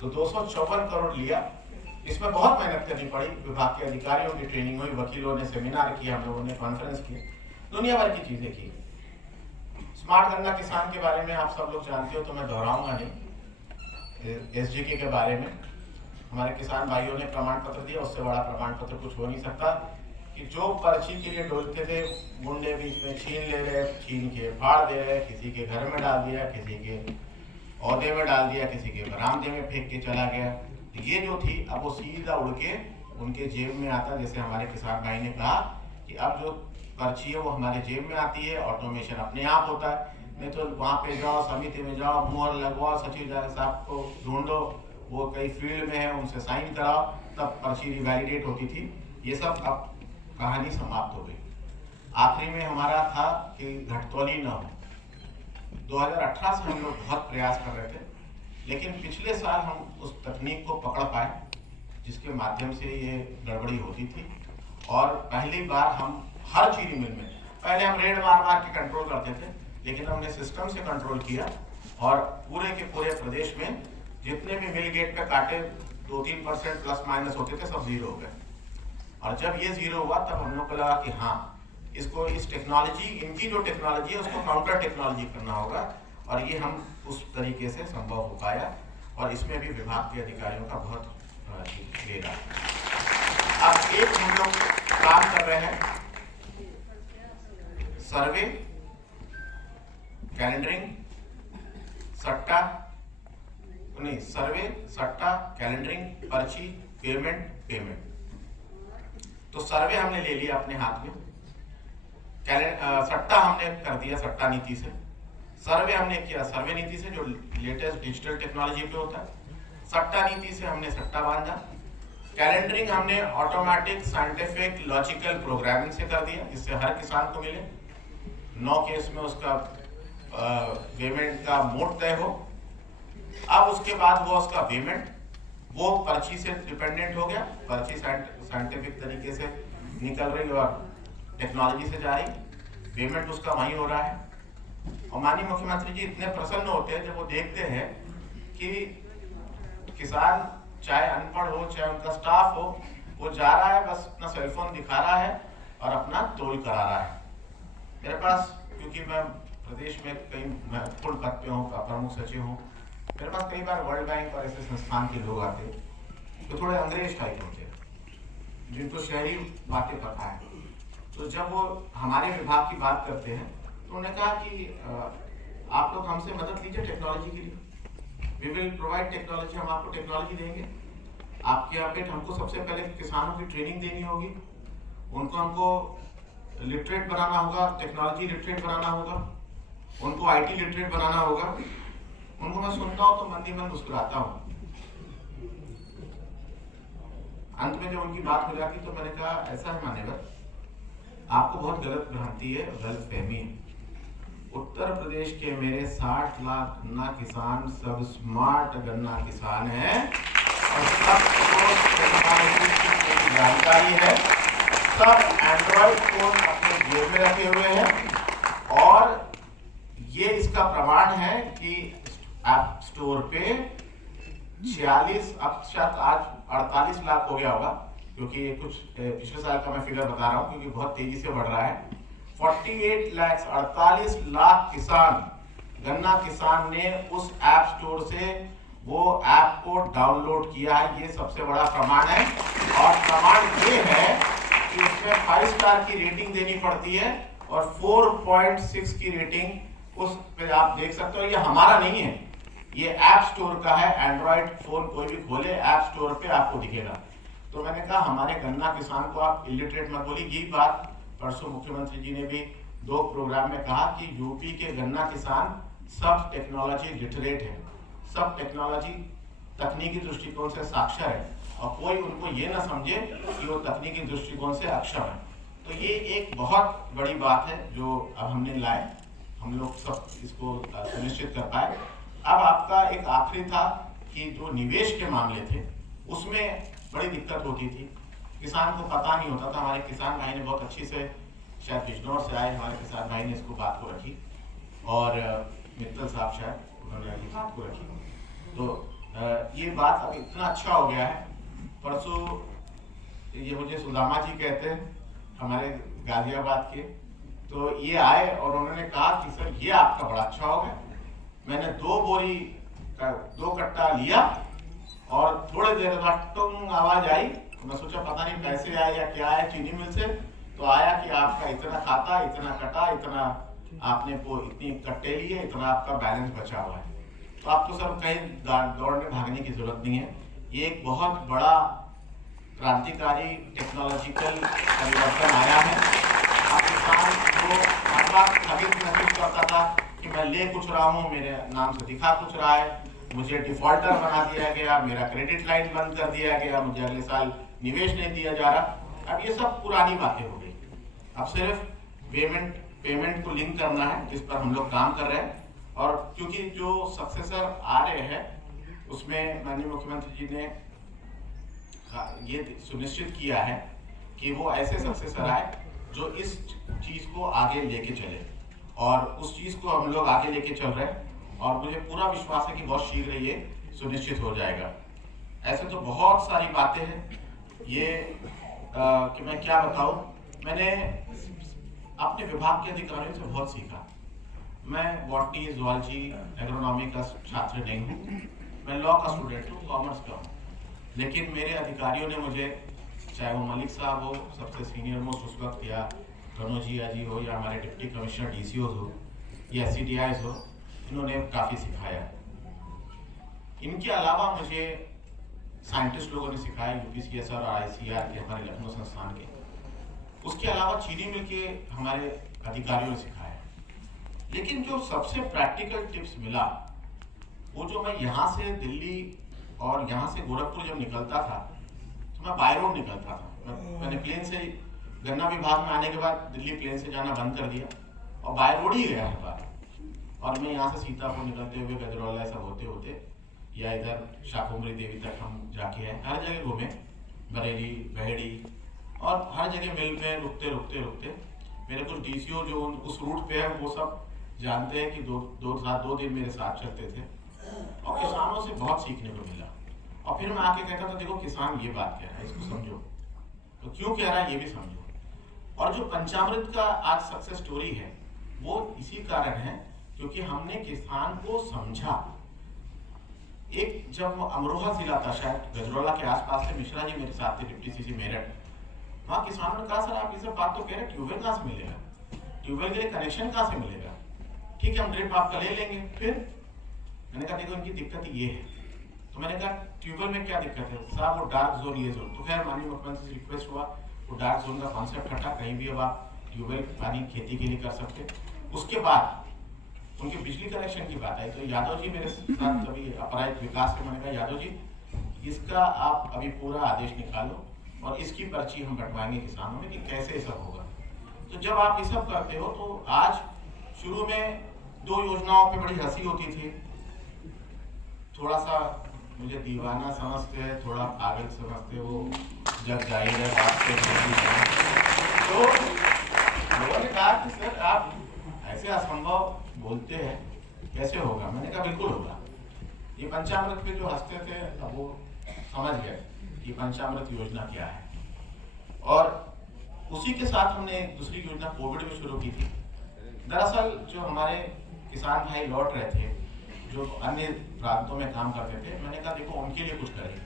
तो 254 करोड़ लिया। इसमें बहुत मेहनत करनी पड़ी, विभाग के अधिकारियों की ट्रेनिंग हुई, वकीलों ने सेमिनार किया, हम लोगों ने कॉन्फ्रेंस किया, दुनिया भर की चीजें की। स्मार्ट गन्ना किसान के बारे में आप सब लोग जानते हो तो मैं दोहराऊंगा नहीं। एसजीके के बारे में हमारे किसान भाइयों ने प्रमाण पत्र दिया, उससे बड़ा प्रमाण पत्र कुछ हो नहीं सकता कि जो पर्ची के लिए डोलते थे गुंडे बीच में छीन ले रहे, छीन के फाड़ दे रहे, किसी के घर में डाल दिया, किसी के औहदे में डाल दिया, किसी के बरामदे में फेंक के चला गया। ये जो थी अब वो सीधा उड़ के उनके जेब में आता। जैसे हमारे किसान भाई ने कहा कि अब जो पर्ची है वो हमारे जेब में आती है, ऑटोमेशन अपने आप होता है। नहीं तो वहाँ पे जाओ, समिति में जाओ, मुहर लगवाओ, सचिव साहब को ढूंढो, वो कई फील्ड में है, उनसे साइन कराओ, तब पर्ची रिवैलिडेट होती थी। ये सब अब कहानी समाप्त हो गई। आखिरी में हमारा था कि घटतौली न हो। 2018 से हम लोग बहुत प्रयास कर रहे थे, लेकिन पिछले साल हम उस तकनीक को पकड़ पाए जिसके माध्यम से ये गड़बड़ी होती थी। और पहली बार हम हर चीनी मिल में, पहले हम रेड मार मार के कंट्रोल करते थे, लेकिन हमने सिस्टम से कंट्रोल किया और पूरे के पूरे प्रदेश में जितने भी मिल गेट पे काटे 2-3% प्लस माइनस होते थे, सब जीरो हो गए। और जब ये जीरो हुआ तब हम लोग को लगा कि हाँ, इसको इस टेक्नोलॉजी, इनकी जो टेक्नोलॉजी है उसको काउंटर टेक्नोलॉजी करना होगा, और ये हम उस तरीके से संभव हो पाया। और इसमें भी विभाग के अधिकारियों का बहुत देगा। अब एक हम लोग काम कर रहे हैं, सर्वे, कैलेंडरिंग, सट्टा नहीं, सर्वे, सट्टा, कैलेंडरिंग, पर्ची, पेमेंट। तो सर्वे हमने ले लिया अपने हाथ में, सट्टा हमने कर दिया सट्टा नीति से, सर्वे हमने किया सर्वे नीति से जो लेटेस्ट डिजिटल टेक्नोलॉजी पे होता है, सट्टा नीति से हमने सट्टा बांधा, कैलेंडरिंग हमने ऑटोमेटिक साइंटिफिक लॉजिकल प्रोग्रामिंग से कर दिया जिससे हर किसान को मिले, 9 केस में उसका पेमेंट का मोड तय हो। अब उसके बाद वो उसका पेमेंट वो पर्ची से डिपेंडेंट हो गया, पर्ची साइंटिफिक तरीके से निकल रही और टेक्नोलॉजी से जा रही, पेमेंट उसका वहीं हो रहा है। और माननीय मुख्यमंत्री जी इतने प्रसन्न होते हैं जब वो देखते हैं कि किसान चाहे अनपढ़ हो चाहे उनका स्टाफ हो, वो जा रहा है, बस अपना सेलफोन दिखा रहा है और अपना तोल करा रहा है। मेरे पास, क्योंकि मैं प्रदेश में कई महत्वपूर्ण पद पे हूँ, प्रमुख सचिव हूँ, मेरे पास कई बार वर्ल्ड बैंक और ऐसे संस्थान के लोग आते तो थोड़े अंग्रेज टाइप होते हैं जिनको शहरी बातें पता है। तो जब वो हमारे विभाग की बात करते हैं तो उन्होंने कहा कि आप लोग हमसे मदद लीजिए टेक्नोलॉजी के लिए, वी विल प्रोवाइड टेक्नोलॉजी, हम आपको टेक्नोलॉजी देंगे। आपके यहाँ पे हमको सबसे पहले किसानों की ट्रेनिंग देनी होगी, उनको हमको लिटरेट बनाना होगा, टेक्नोलॉजी लिटरेट बनाना होगा, उनको IT लिटरेट बनाना होगा। उनको मैं सुनता हूँ तो मन ही मन मुस्कुराता हूँ। अंत में जब उनकी बात हो जाती तो मैंने कहा ऐसा है मान्यवर, आपको बहुत गलत भ्रांति है, गलत फहमी है। उत्तर प्रदेश के मेरे 60 लाख गन्ना किसान सब स्मार्ट गन्ना किसान हैं और सबको जानकारी है, सब एंड्रॉइड फोन अपने जेब में रखे हुए हैं। और ये इसका प्रमाण है कि ऐप स्टोर पे 46, अब शायद आज 48 लाख हो गया होगा, क्योंकि कुछ पिछले साल का मैं फिगर बता रहा हूँ क्योंकि बहुत तेजी से बढ़ रहा है। 48 लाख किसान, गन्ना किसान ने उस ऐप स्टोर से वो ऐप को डाउनलोड किया है। ये सबसे बड़ा प्रमाण है। और प्रमाण ये है कि उसमें 5 स्टार की रेटिंग देनी पड़ती है और 4.6 की रेटिंग उस पे आप देख सकते हो। ये हमारा नहीं है, ये ऐप स्टोर का है। एंड्रॉइड फोन कोई भी खोले ऐप स्टोर पे आपको दिखेगा। तो मैंने कहा हमारे गन्ना किसान को आप इलिटरेट मत बोलिए। ये बात परसों मुख्यमंत्री जी ने भी 2 प्रोग्राम में कहा कि यूपी के गन्ना किसान सब टेक्नोलॉजी लिटरेट है, सब टेक्नोलॉजी तकनीकी दृष्टिकोण से साक्षर है और कोई उनको ये ना समझे कि वो तकनीकी दृष्टिकोण से अक्षम है। तो ये एक बहुत बड़ी बात है जो अब हमने लाए, हम लोग सब इसको सुनिश्चित कर पाए। अब आपका एक आखिरी था कि जो निवेश के मामले थे उसमें बड़ी दिक्कत होती थी, किसान को पता नहीं होता था। हमारे किसान भाई ने बहुत अच्छी से, शायद बिजनौर से आए हमारे किसान भाई ने इसको बात को रखी और मित्तल साहब शायद उन्होंने बात को रखी। तो ये बात अब इतना अच्छा हो गया है। परसों ये मुझे सुदामा जी कहते हैं, हमारे गाजियाबाद के, तो ये आए और उन्होंने कहा कि सर ये आपका बड़ा अच्छा हो गया। मैंने 2 कट्टा लिया और थोड़ी देर बाद टुंग आवाज आई, तो मैं सोचा पता नहीं पैसे आए या क्या है चीनी मिल से। तो आया कि आपका इतना खाता, इतना कटा, इतना आपने इतनी कट्टे लिए, इतना आपका बैलेंस बचा हुआ है। तो आपको सर कहीं दौड़ने भागने की जरूरत नहीं है। ये एक बहुत बड़ा क्रांतिकारी टेक्नोलॉजिकल परिवर्तन आया है। आप किसान को हर बार ठगित महसूस करता था कि मैं ले कुछ रहा हूँ, मेरे नाम से दिखा कुछ रहा है, मुझे डिफॉल्टर बना दिया गया, मेरा क्रेडिट लाइन बंद कर दिया गया, मुझे अगले साल निवेश नहीं दिया जा रहा। अब ये सब पुरानी बातें हो गई। अब सिर्फ पेमेंट को लिंक करना है, जिस पर हम लोग काम कर रहे हैं। और क्योंकि जो सक्सेसर आ रहे हैं उसमें माननीय मुख्यमंत्री जी ने ये सुनिश्चित किया है कि वो ऐसे सक्सेसर आए जो इस चीज को आगे लेके चले, और उस चीज को हम लोग आगे लेके चल रहे हैं। और मुझे पूरा विश्वास है कि बहुत शीघ्र ये सुनिश्चित हो जाएगा। ऐसे तो बहुत सारी बातें हैं ये कि मैं क्या बताऊं। मैंने अपने विभाग के अधिकारियों से बहुत सीखा। मैं बॉटनी, ज़ूलॉजी, एग्रोनॉमी का छात्र नहीं हूँ, मैं लॉ का स्टूडेंट हूँ, कॉमर्स का हूँ। लेकिन मेरे अधिकारियों ने मुझे, चाहे वो मलिक साहब हो सबसे सीनियर मोस्ट उस वक्त, या कनौजिया जी हो, या हमारे डिप्टी कमिश्नर DCOs हो, या CDIs हो, इन्होंने काफ़ी सिखाया। इनके अलावा मुझे साइंटिस्ट लोगों ने सिखाया, UPCSR और ICR के, हमारे लखनऊ संस्थान के। उसके अलावा चीनी मिल के हमारे अधिकारियों ने सिखाया। लेकिन जो सबसे प्रैक्टिकल टिप्स मिला, वो जो मैं यहाँ से दिल्ली और यहाँ से गोरखपुर जब निकलता था तो मैं बाय रोड निकलता था। मैंने प्लेन से, गन्ना विभाग में आने के बाद दिल्ली प्लेन से जाना बंद कर दिया और बाय रोड ही गया हर बार। और मैं यहाँ से सीतापुर निकलते हुए गजरौला सब होते होते या इधर शाकुंभरी देवी तक हम जाके आए, हर जगह घूमे, बरेली, बहेड़ी, और हर जगह मिल में रुकते मेरे कुछ DCO जो उस रूट पे है वो सब जानते हैं कि दो दिन मेरे साथ चलते थे, और किसानों से बहुत सीखने को मिला। और फिर मैं आके कहता था देखो किसान ये बात कह रहा है, इसको समझो, तो क्यों कह रहा है ये भी समझो। और जो पंचामृत का आज सक्सेस स्टोरी है वो इसी कारण है क्योंकि हमने किसान को समझा। एक जब अमरोहा जिला था, शायद गजरौला के आसपास से, मिश्रा जी मेरे साथ थे, डिप्टी CC मेरठ, वहाँ किसानों ने कहा सर आप ये सब बात तो कह रहे, ट्यूबवेल कहाँ से मिलेगा, ट्यूबवेल के लिए कनेक्शन कहाँ से मिलेगा, ठीक है हम ड्रिप आपका ले लेंगे। फिर मैंने कहा देखो इनकी दिक्कत ये है। तो मैंने कहा ट्यूबवेल में क्या दिक्कत है साहब, वो डार्क जोन, ये जोन। तो खैर माननीय मुख्यमंत्री से रिक्वेस्ट हुआ, वो डार्क जोन का कॉन्सेप्ट हटा, कहीं भी अब आप ट्यूबवेल पानी खेती के लिए कर सकते। उसके बाद उनके बिजली कनेक्शन की बात आई तो यादव जी मेरे साथ अभी अपराधिक विकास के, मैंने कहा यादव जी इसका आप अभी पूरा आदेश निकालो और इसकी पर्ची हम बंटवाएंगे किसानों में कि कैसे ये सब होगा। तो जब आप ये सब करते हो तो आज शुरू में 2 योजनाओं पे बड़ी हंसी होती थी, थोड़ा सा मुझे दीवाना समझते हैं, थोड़ा पागल समझते, वो जग जाहिर है बात पे। तो लोगों ने कहा कि सर आप ऐसे असंभव बोलते हैं, कैसे होगा। मैंने कहा बिल्कुल होगा। ये पंचामृत पे जो हंसते थे अब वो समझ गए कि पंचामृत योजना क्या है। और उसी के साथ हमने एक दूसरी योजना कोविड में शुरू की थी। दरअसल जो हमारे किसान भाई लौट रहे थे जो अन्य प्रांतों में काम करते थे, मैंने कहा देखो उनके लिए कुछ करें।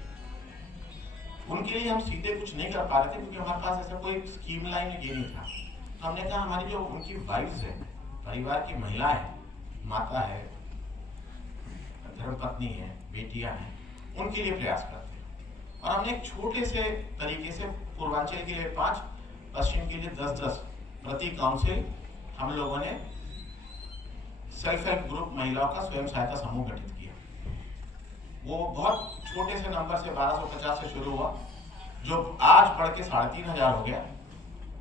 उनके लिए हम सीधे कुछ नहीं कर पा रहे थे क्योंकि हमारे पास ऐसा कोई स्कीम लाइन ये नहीं था। तो हमने कहा हमारी जो उनकी वाइफ्स है, परिवार की महिला है, माता है, धर्मपत्नी है, बेटियां हैं, उनके लिए प्रयास करते हैं। और हमने एक छोटे से तरीके से पूर्वांचल के लिए 5, पश्चिम के लिए 10-10 प्रति काउंसिल हम लोगों ने सेल्फ हेल्प ग्रुप महिलाओं का स्वयं सहायता समूह गठित किया। वो बहुत छोटे से नंबर से 1250 से शुरू हुआ, जो आज बढ़ के 3500 हो गया।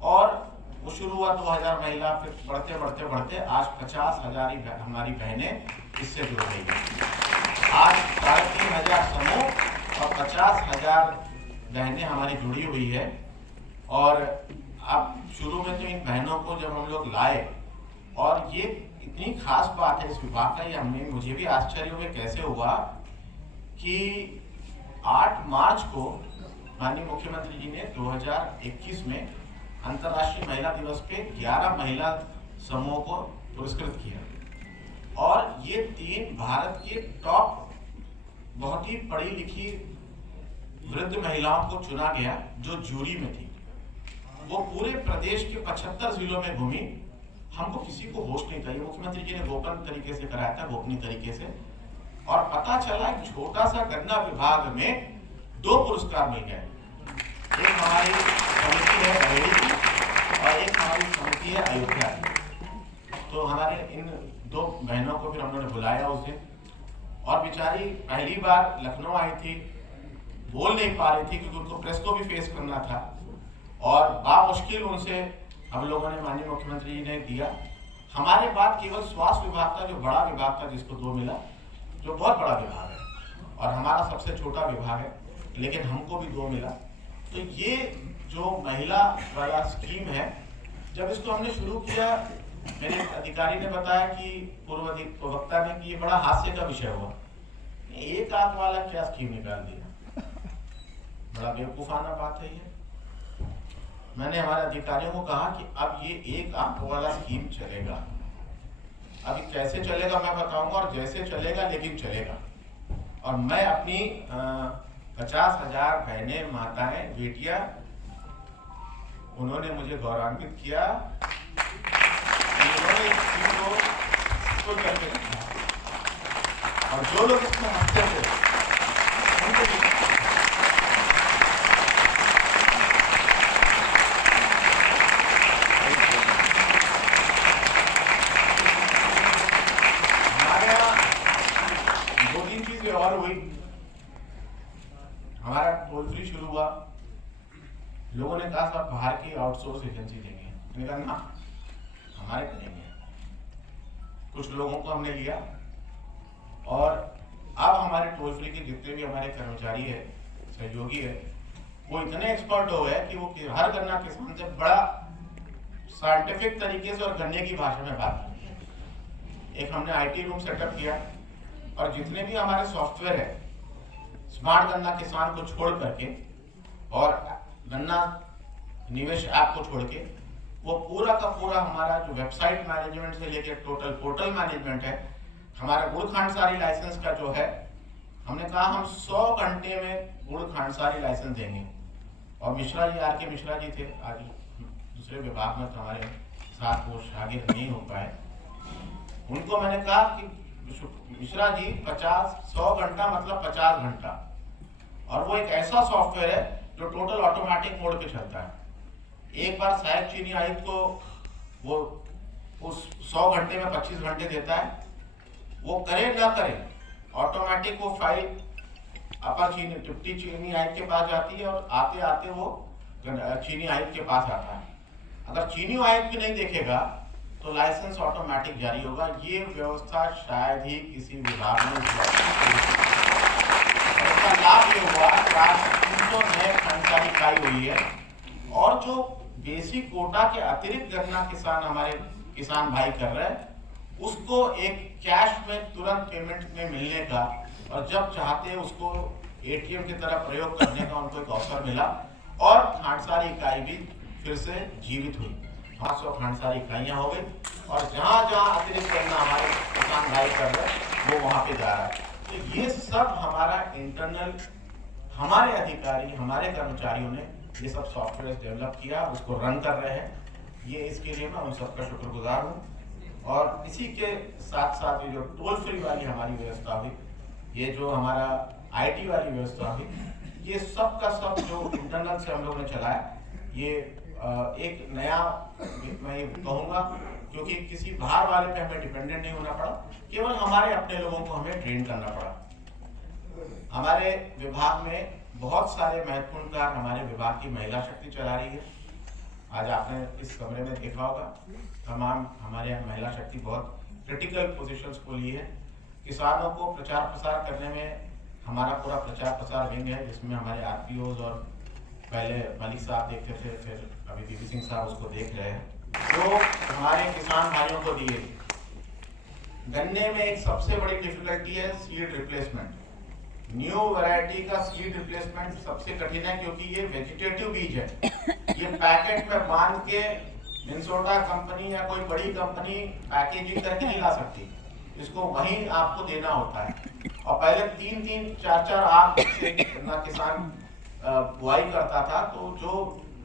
और वो शुरू हुआ 2000 महिला, फिर बढ़ते बढ़ते बढ़ते आज 50,000 हमारी बहनें इससे जुड़ गई हैं। आज 3500 समूह और 50,000 बहनें हमारी जुड़ी हुई है। और अब शुरू में तो इन बहनों को जब हम लोग लाए, और ये इतनी खास बात है इस विभाग का, ये मुझे भी आश्चर्य हुए कैसे हुआ कि 8 मार्च को माननीय मुख्यमंत्री जी ने 2021 में अंतर्राष्ट्रीय महिला दिवस पे 11 महिला समूहों को पुरस्कृत किया। और ये 3 भारत के टॉप बहुत ही पढ़ी लिखी वृद्ध महिलाओं को चुना गया जो जूरी में थी। वो पूरे प्रदेश के 75 जिलों में घूमी। हमको किसी को होश नहीं था, ये मुख्यमंत्री जी ने गोपन तरीके से कराया था, गोपनीय तरीके से। और पता चला एक छोटा सा गन्ना विभाग में 2 पुरस्कार मिल गए। एक हमारी समिति है बरेली की और एक हमारी समिति है अयोध्या की। तो हमारे इन 2 बहनों को फिर हम लोगों ने बुलाया उस दिन, और बेचारी पहली बार लखनऊ आई थी, बोल नहीं पा रही थी क्योंकि उनको प्रेस को भी फेस करना था, और बामुश्किल उनसे हम लोगों ने माननीय मुख्यमंत्री जी ने दिया। हमारे बाद केवल स्वास्थ्य विभाग का जो बड़ा विभाग था जिसको 2 मिला, जो बहुत बड़ा विभाग है और हमारा सबसे छोटा विभाग है, लेकिन हमको भी 2 मिला। तो ये जो महिला वाला स्कीम है, जब इसको हमने शुरू किया, मेरे अधिकारी ने बताया कि पूर्व प्रवक्ता ने कि ये बड़ा हास्य का विषय हुआ। 1 आंख वाला क्या स्कीम निकाल दिया, बड़ा बेवकूफाना बात है ये। मैंने हमारे अधिकारियों को कहा कि अब ये 1 आंख वाला स्कीम चलेगा। अभी कैसे चलेगा मैं बताऊंगा, और जैसे चलेगा लेकिन चलेगा। और मैं अपनी 50,000 बहनें, माताएं, बेटियां, उन्होंने मुझे गौरवान्वित किया, उन्होंने इस स्कीम को करके रखा। और जो लोग इसमें हंसते थे उनको और हुई। हमारा टोल फ्री शुरू हुआ, लोगों ने कहा साहब बाहर की आउटसोर्स एजेंसी देंगे, मैंने कहा ना, हमारे को देंगे। कुछ लोगों को हमने लिया, और अब हमारे टोल फ्री के जितने भी हमारे कर्मचारी है, सहयोगी है, वो इतने एक्सपर्ट हो गए कि वो हर गन्ना किसान से बड़ा साइंटिफिक तरीके से और गन्ने की भाषा में बात करते हैं। एक हमने IT रूम सेटअप किया, और जितने भी हमारे सॉफ्टवेयर है, स्मार्ट गन्ना किसान को छोड़ करके और गन्ना निवेश ऐप को छोड़ के, वो पूरा का पूरा हमारा जो वेबसाइट मैनेजमेंट से लेकर टोटल पोर्टल मैनेजमेंट है, हमारा गुड़ खांडसारी लाइसेंस का जो है, हमने कहा हम 100 घंटे में गुड़ खांडसारी लाइसेंस देंगे। और मिश्रा जी, RK मिश्रा जी थे, आज दूसरे विभाग में, तो हमारे साथ वो शागिर्द नहीं हो पाए। उनको मैंने कहा कि मिश्रा जी 100 घंटा मतलब 50 घंटा, और वो एक ऐसा सॉफ्टवेयर है जो टोटल ऑटोमेटिक मोड पे चलता है। एक बार सहायक चीनी आयुक्त को वो उस 100 घंटे में 25 घंटे देता है, वो करे ना करे ऑटोमेटिक वो फाइल अपर डिप्टी चीनी आयुक्त के पास जाती है, और आते आते वो चीनी आयुक्त के पास आता है। अगर चीनी आयुक्त भी नहीं देखेगा तो लाइसेंस ऑटोमेटिक जारी होगा। ये व्यवस्था शायद ही किसी विभाग में इसका लाभ ये हुआ कि आज 300 नए खांडसारी इकाई हुई है, और जो बेसिक कोटा के अतिरिक्त गन्ना किसान हमारे किसान भाई कर रहे हैं, उसको एक कैश में तुरंत पेमेंट में मिलने का, और जब चाहते हैं उसको ATM की तरह प्रयोग करने का उनको एक अवसर मिला, और खांडसारी इकाई भी फिर से जीवित हुई। 500 खांडसारी इकाइयां हो गई, और जहां जहां अतिरिक्त गन्ना हमारे किसान भाई कर रहे हैं वो वहां पे जा रहा है। तो ये सब हमारा इंटरनल, हमारे अधिकारी, हमारे कर्मचारियों ने ये सब सॉफ्टवेयर डेवलप किया, उसको रन कर रहे हैं। ये इसके लिए मैं उन सबका शुक्रगुजार हूँ। और इसी के साथ साथ ये जो टोल फ्री वाली हमारी व्यवस्था हुई, ये जो हमारा IT वाली व्यवस्था हुई, ये सब का सब जो इंटरनल से हम लोगों ने चलाया, ये एक नया मैं ये कहूँगा, क्योंकि किसी बाहर वाले पे हमें डिपेंडेंट नहीं होना पड़ा, केवल हमारे अपने लोगों को हमें ट्रेन करना पड़ा। हमारे विभाग में बहुत सारे महत्वपूर्ण कार्य हमारे विभाग की महिला शक्ति चला रही है। आज आपने इस कमरे में देखा होगा, तमाम हमारे यहाँ महिला शक्ति बहुत क्रिटिकल पोजीशंस को ली है। किसानों को प्रचार प्रसार करने में हमारा पूरा प्रचार प्रसार विंग है, जिसमें हमारे RPOs और पहले मलिक साहब देखते थे, फिर अभी बीपी सिंह साहब उसको देख रहे हैं, जो हमारे किसान भाइयों को दिए। गन्ने में एक सबसे बड़ी डिफिकल्टी है सीड रिप्लेसमेंट। न्यू वैरायटी का सीड रिप्लेसमेंट सबसे कठिन है, क्योंकि ये वेजिटेटिव बीज है। ये पैकेट में बांध के मिनेसोटा कंपनी या कोई बड़ी कंपनी पैकेजिंग करके नहीं ला सकती, इसको वहीं आपको देना होता है। और पहले 3-3, 4-4 आख से गन्ना किसान बुआई करता था, तो जो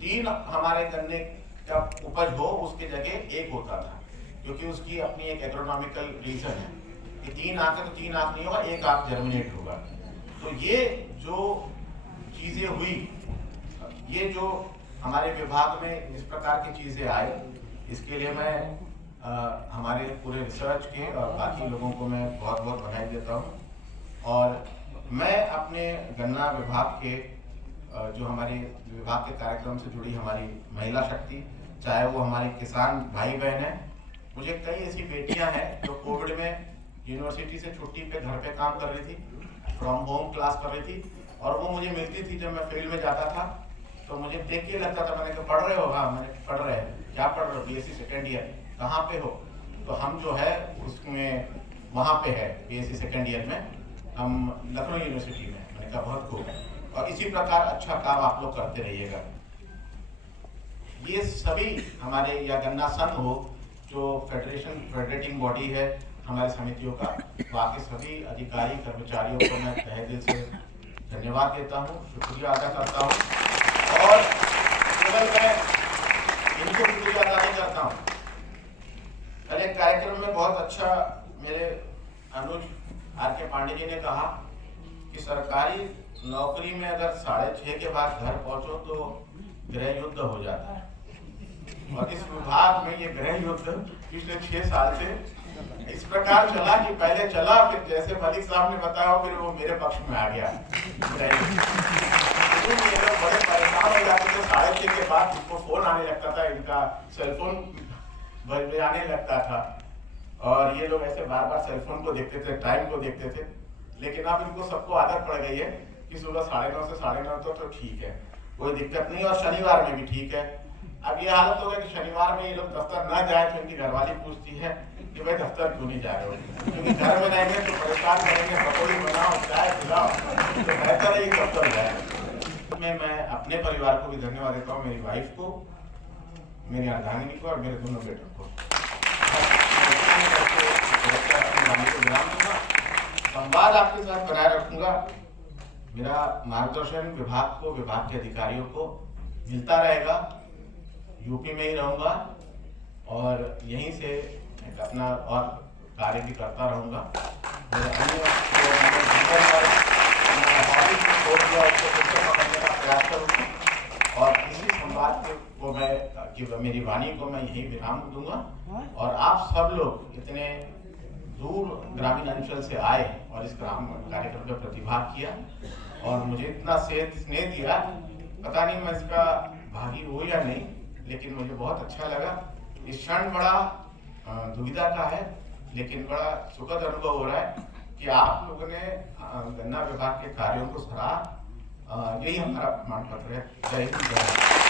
3 हमारे गन्ने का उपज हो उसके जगह 1 होता था, क्योंकि उसकी अपनी एक एग्रोनॉमिकल रीजन है कि 3 आख है तो 3 आख नहीं होगा, 1 आख जर्मिनेट होगा। तो ये जो चीजें हुई, ये जो हमारे विभाग में इस प्रकार की चीजें आई, इसके लिए मैं हमारे पूरे रिसर्च के और बाकी लोगों को मैं बहुत बहुत बधाई देता हूँ। और मैं अपने गन्ना विभाग के जो हमारे विभाग के कार्यक्रम से जुड़ी हमारी महिला शक्ति, चाहे वो हमारे किसान भाई बहन हैं, मुझे कई ऐसी बेटियां हैं जो कोविड में यूनिवर्सिटी से छुट्टी पे घर पे काम कर रही थी, फ्रॉम होम क्लास कर रही थी, और वो मुझे मिलती थी जब मैं फील्ड में जाता था, तो मुझे देख के लगता था, मैंने कहा पढ़ रहे हो? हाँ, मैंने पढ़ रहे हैं। क्या पढ़ रहे हो? BSc second year. कहाँ पे हो? तो हम जो है उसमें वहाँ पे है बीएससी सेकेंड ईयर में, हम लखनऊ यूनिवर्सिटी में। मैंने कहा बहुत खूब, और इसी प्रकार अच्छा काम आप लोग करते रहिएगा। ये सभी हमारे या गन्ना संघ हो, जो फेडरेटिंग बॉडी है हमारे समितियों का, बाकी सभी अधिकारी कर्मचारियों को मैं तहे दिल से धन्यवाद देता हूँ, शुक्रिया अदा करता हूँ। और केवल मैं इनको शुक्रिया अदा नहीं करता हूँ, कल एक कार्यक्रम में बहुत अच्छा मेरे अनुज आर.के. पांडे जी ने कहा कि सरकारी नौकरी में अगर 6:30 के बाद घर पहुंचो तो गृह युद्ध हो जाता है, और इस विभाग में ये गृह युद्ध पिछले 6 साल से इस प्रकार चला कि पहले चला, फिर जैसे मलिक साहब ने बताया फिर वो मेरे पक्ष में आ गया। ये लोग बड़े परेशान हो जाते थे, 6:30 के बाद इनको फोन आने लगता था, इनका सेलफोन आने लगता था, और ये लोग ऐसे बार बार सेलफोन को देखते थे, टाइम को देखते थे। लेकिन अब इनको सबको आदत पड़ गई है कि सुबह 9:30 से 9:30 तो ठीक है, कोई दिक्कत नहीं, और शनिवार में भी ठीक है। अब ये हालत हो गया कि शनिवार में ये लोग दफ्तर न जाए तो इनकी घरवाली पूछती है कि भाई दफ्तर क्यों नहीं जा रहे हो, क्योंकि घर में रहेंगे तो परेशान करेंगे, पकौड़ी बनाओ, चाय पिलाओ, तो बेहतर है कि दफ्तर जाए। मैं अपने परिवार को भी धन्यवाद देता हूँ, मेरी वाइफ को, मेरी अर्धांगिनी को और मेरे दोनों बेटों को। संवाद आपके साथ बनाए रखूंगा, मेरा मार्गदर्शन विभाग को, विभाग के अधिकारियों को मिलता रहेगा, यूपी में ही रहूंगा और यहीं से अपना और कार्य भी करता रहूंगा। प्रयास करूंगा, और इसी संवाद को मैं कि मेरी वाणी को मैं यही विराम दूंगा। और आप सब लोग इतने दूर ग्रामीण अंचल से आए और इस ग्राम कार्यक्रम में प्रतिभाग किया और मुझे इतना स्नेह दिया, पता नहीं मैं इसका भागी हूँ या नहीं, लेकिन मुझे बहुत अच्छा लगा। इस क्षण बड़ा दुविधा का है, लेकिन बड़ा सुखद अनुभव हो रहा है कि आप लोगों ने गन्ना विभाग के कार्यों को सराहा। यही हमारा प्रमाण पत्र है। जय हिंद, जय भारत।